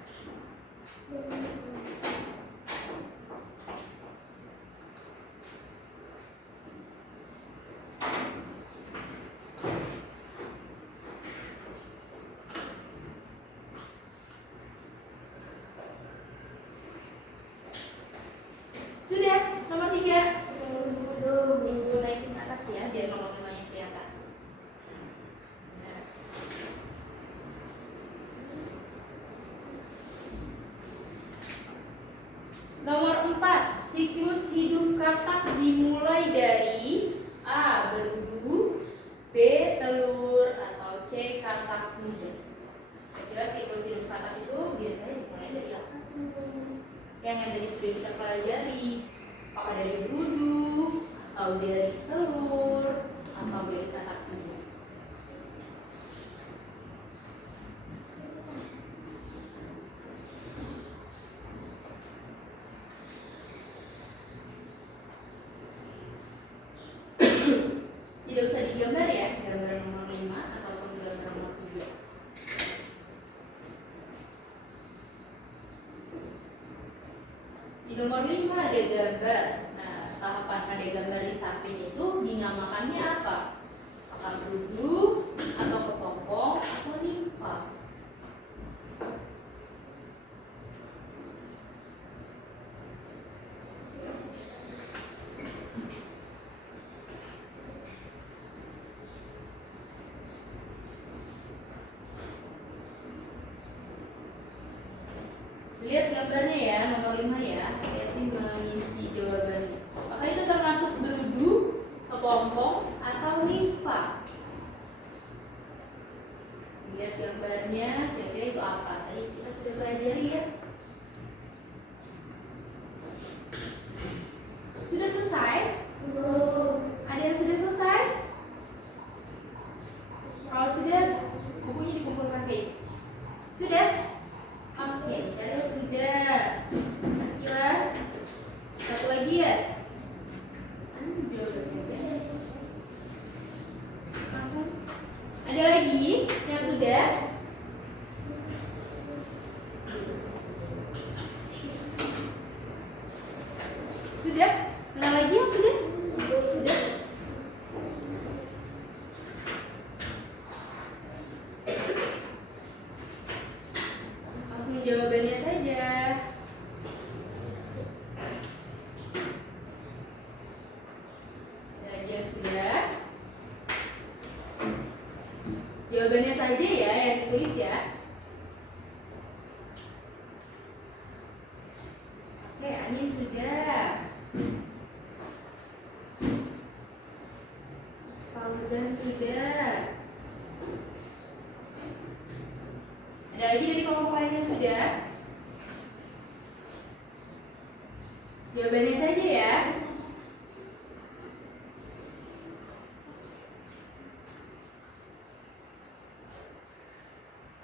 Sudah, nomor 3. Minggu naikin ke atas ya, biar nomor 5-nya kelihatan. Nah. Nomor 4, siklus hidup katak dimulai dari A. berudu, B. telur, atau C. katak muda. Kira siklus hidup katak itu biasanya dimulai dari apa? Yang tadi sudah kita pelajari, apakah dari berudu, atau dari telur, atau dari katak muda. Tidak usah digambar ya, gambar nomor 5 ataupun gambar nomor 3. Di nomor 5 ada gambar. Nah, tahapan ada gambar di samping itu dinamakannya apa? Apakah berudu, atau kepompong, atau limpa? Lihat gambarnya ya, nomor 5 ya. Hati-hati mengisi jawabannya. Apakah itu termasuk berudu, kepompong, atau limpa? Lihat gambarnya, kira-kira itu apa? Tadi kita sudah pelajari ya. Sudah selesai? Ada yang sudah selesai? Kalau sudah, bukunya dikumpulkan kayak sudah? Oke, saya sudah. Kira satu lagi ya. Langsung. Ada lagi yang sudah? Sudah? Mana lagi yang sudah? Sudah. Langsung jawabannya saja. Ada lagi yang sudah? Jawabannya saja ya yang ditulis ya. Oke, Anin sudah. Fauzan sudah. Ada lagi dari kelompok lainnya sudah? Jawabannya saja ya.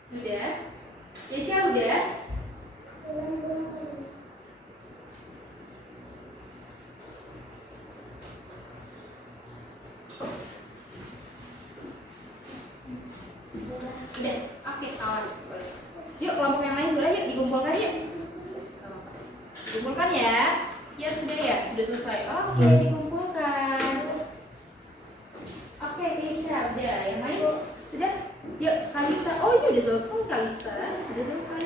Sudah? Yesha udah? Udah, oke, awas. Boleh. Yuk, kelompok yang lain boleh yuk dikumpulkan yuk. Dikumpulkan ya. Ya sudah ya, sudah selesai. Oke, dikumpulkan. Oke, Keisha, udah. Yang lain sudah? Yuk, Kalista. Oh, ini udah selesai, Kalista. Udah selesai.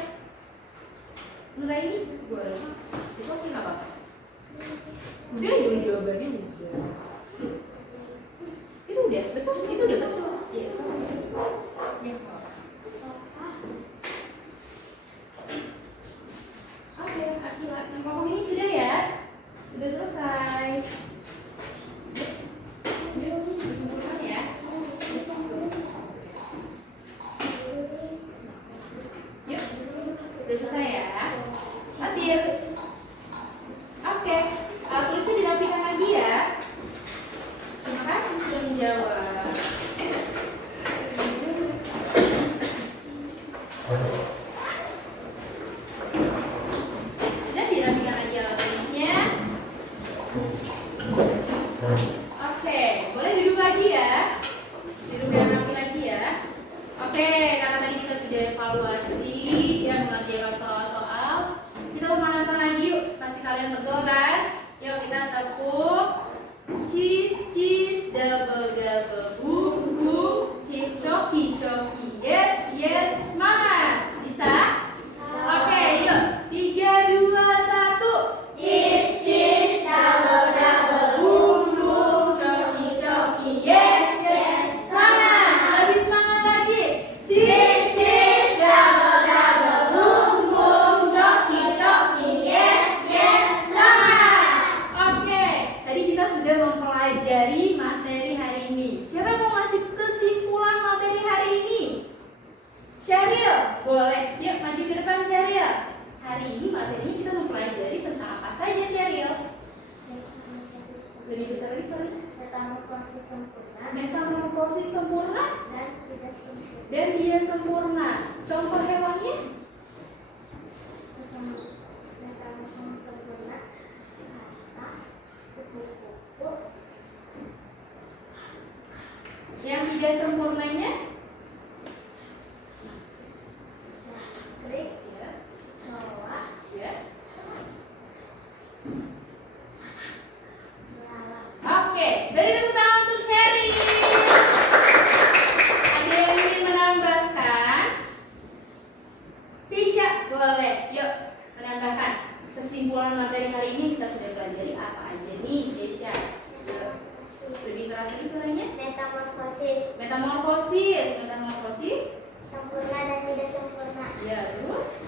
Nuraini, boleh. Itu apa? Udah dong jawabannya udah. Itu udah betul, itu udah betul. Iya, ya. Oke, Akila, yang ngomong ini sudah ya, sudah selesai. Dikumpulkan ya. Yuk, sudah selesai ya. Hadir. Oke, tulisnya dirapikan lagi ya. Terima kasih sudah menjawab. Sudah dirapikan lagi alat tulisnya. Oke, boleh duduk lagi ya. Duduk yang rapi lagi ya. Oke, karena tadi kita sudah evaluasi yang mengerjakan soal-soal, kita pemanasan lagi yuk. Pasti kalian pegel kan? Yuk kita tepuk. Cheese, double, boom, boom. Cheese, coki, yes, semangat. Bisa? Oke, yuk. 3, 2, 1. Cheese, double, boom, boom. Coki, yes, semangat. Lebih semangat lagi. Cheese, double, boom, boom. Coki, yes, semangat. Oke, tadi kita sudah mempelajari materi hari ini. Siapa yang mau ngasih kesimpulan materi hari ini? Sheryl, boleh. Yuk maju ke depan Sheryl. Hari ini materinya kita mempelajari tentang apa saja Sheryl? Lebih besar lagi soalnya. Metamorfosis sempurna Metamorfosis sempurna dan tidak sempurna. dan tidak sempurna. Contoh hewannya? Metamorfosis sempurna kata kupu-kupu. Yang tidak sempurnanya? Krik, Ya. cowok, Ya. belalang. Oke, beri tepuk tangan untuk Sherry. Ada yang ingin menambahkan? Tisha, boleh. Yuk, menambahkan kesimpulan materi hari ini kita sudah pelajari apa aja nih, Tisha? Yuk, lebih keras lagi suaranya. Metamorfosis. Sempurna dan tidak sempurna. Ya, terus?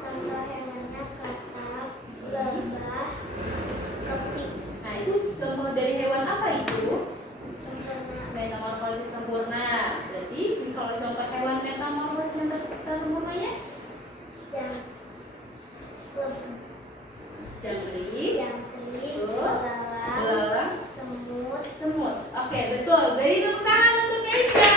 Contoh hewannya katak, gagak, kepiting. Nah, itu contoh dari hewan apa itu? Sempurna. Metamorfosis sempurna. Berarti kalau contoh hewan metamorfosis yang sempurnanya? Jangkrik, belalang, semut. Oke, betul. Beri tepuk tangan untuk Keisha.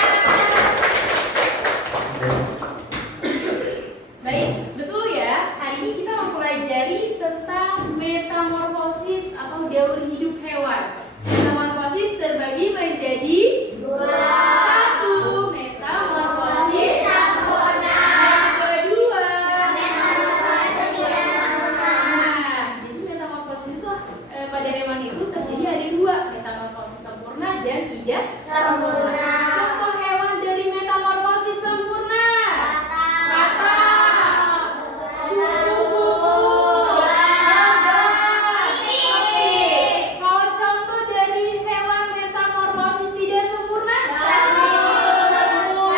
Baik, betul ya. Hari ini kita mempelajari tentang metamorfosis atau daur hidup hewan. Metamorfosis terbagi menjadi satu, metamorfosis sempurna. Yang kedua, nah, jadi metamorfosis itu pada hewan itu terjadi ada dua, metamorfosis sempurna dan tidak sempurna. Contoh hewan dari metamorfosis sempurna. Kata, kupu-kupu, kalau contoh dari hewan metamorfosis tidak sempurna, semut,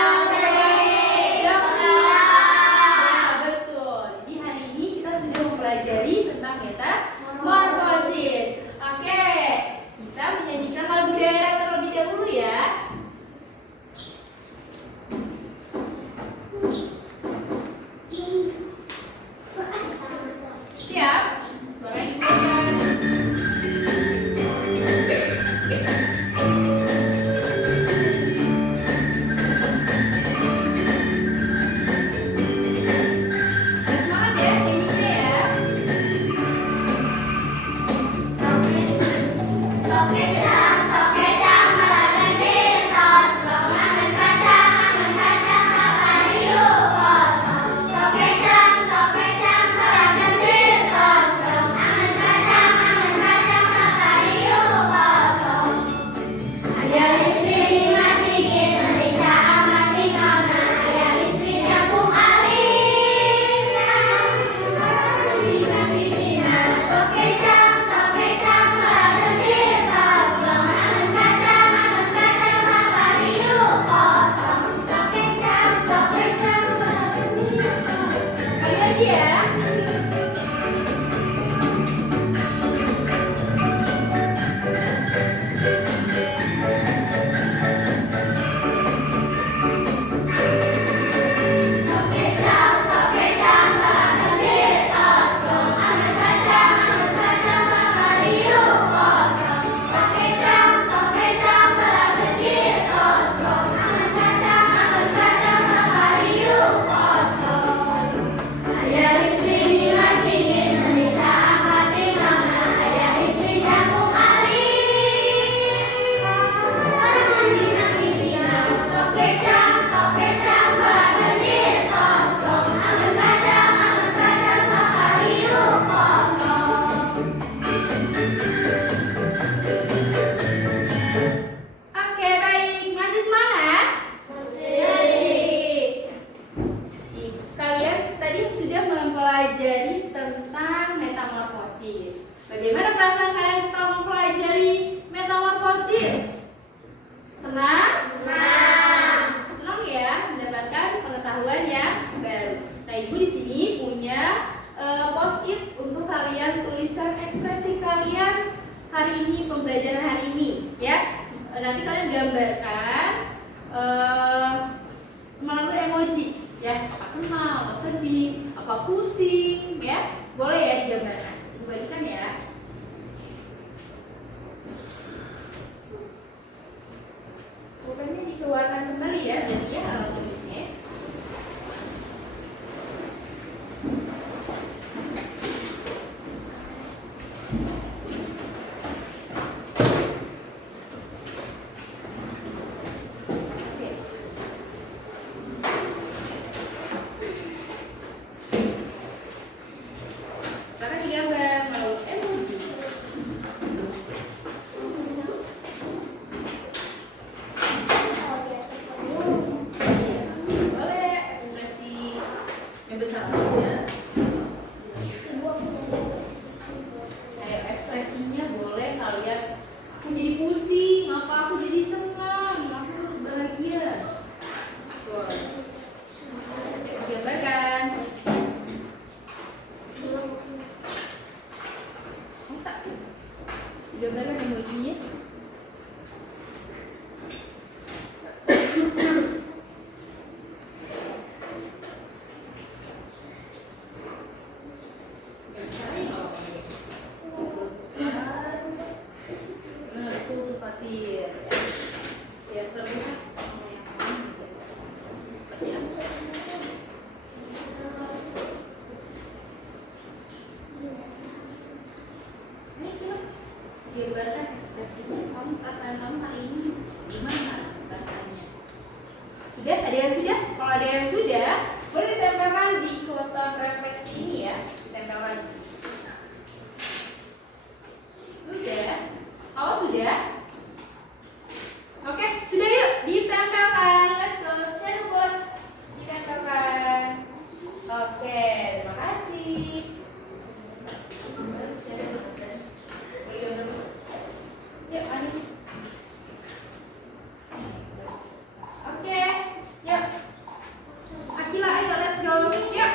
nah, betul. Jadi hari ini kita sudah mempelajari tentang metamorfosis. Oke, kita menyanyikan lagu daerah terlebih dahulu ya. Siap? Suaranya dikeluarkan. Semangat ya, nyanyinya ya. Toke jam, toke jam, belalang tirtos. hari ini, pembelajaran hari ini, ya. Nanti kalian gambarkan melalui emoji, ya. Apa senang, apa sedih, apa pusing, ya. Boleh ya digambarkan. Kembalikan ya. Pokoknya dikeluarkan kembali ya, jadi ya alat tulisnya. Sekarang digambar melalui emoji. Iya, boleh ekspresi yang besar aja. Kayak ekspresinya boleh kalian, aku jadi pusing, apa aku jadi senang, aku bahagia. Tuh. Yuk, digambarkan. Minta digambarkan emojinya. Nah, itu patir ya. Biar terlihat seperti apa. Ini kita gambarkan ekspresinya, kamu perasaan kamu hari ini gimana rasanya? Sudah? Ada yang sudah? Kalau ada yang sudah, boleh ditempelkan di kotak refleksi ini ya. Ditempelkan di sini. Sudah? Kalau sudah? Oke, sudah yuk ditempelkan. Let's go. Shadowboard. Ditempelkan. Oke, terima kasih. Yuk, Ani. Oke, yuk. Akila, ayo let's go. Yuk.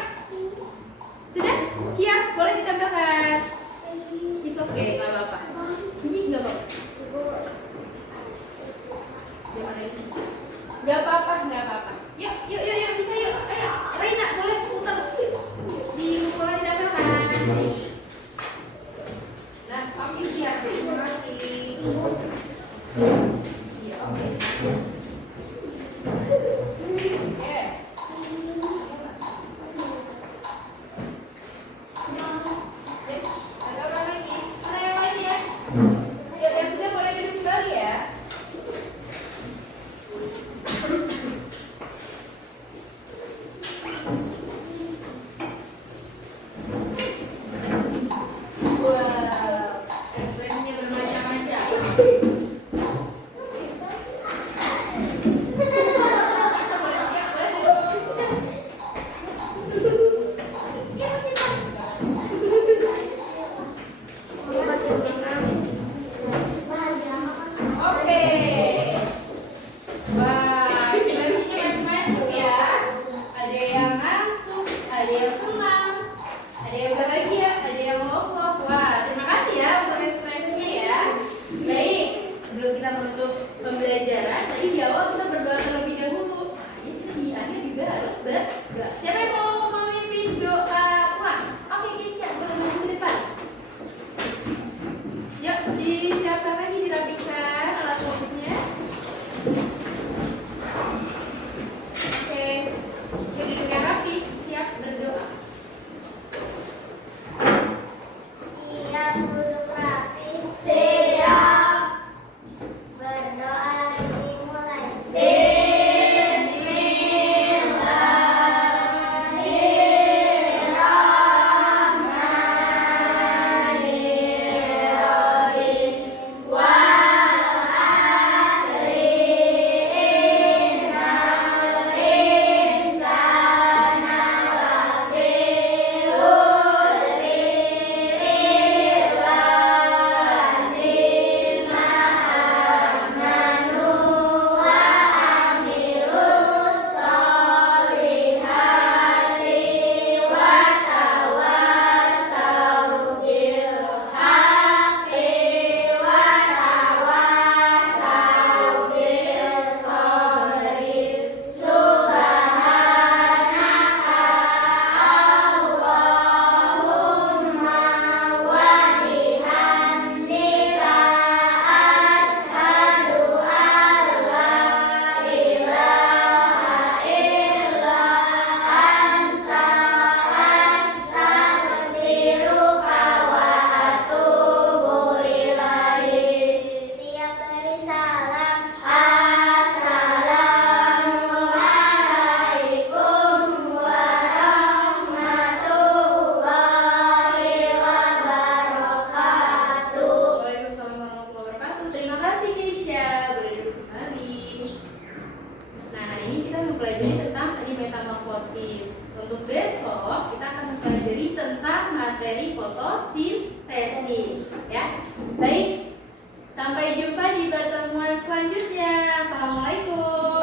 Sudah? Kia, boleh ditempelkan. It's okay, nggak apa-apa. Ini nggak apa-apa. Jangan ini. Nggak apa-apa, nggak apa-apa. Yuk, yuk, yuk, yuk, bisa yuk. Ayo, Reina, boleh putar. Di sekolah ditempelkan. Nah, kami siap. Terima kasih. Iya, oke. Oke. Ada apa lagi? Ada yang lain ya? Yuk, yang sudah boleh duduk kembali ya. Wow, ekspresinya bermacam-macam. Boleh siap, boleh duduk. Oke. Wah, ekspresinya macam-macam ya. Ada yang ngantuk, ada yang senang, ada yang bahagia, ada yang loloh. Wah, terima kasih ya untuk ekspresinya ya. Baik, sebelum kita menutup pembelajaran, tadi di awal kita berdoa terlebih dahulu. Nah, ini di akhir juga harus berdoa. Siapa yang mau memimpin doa ulang? Oke, siap. Boleh maju ke depan. Yuk, disiapkan lagi, dirapikan alat tulisnya. Oke, yuk duduk yang rapi, siap berdoa. Siap duduk rapi. Siap. Berdoa dimulai. mempelajari tentang tadi metamorfosis. Untuk besok kita akan mempelajari tentang materi fotosintesis, ya. Baik, sampai jumpa di pertemuan selanjutnya. Assalamualaikum.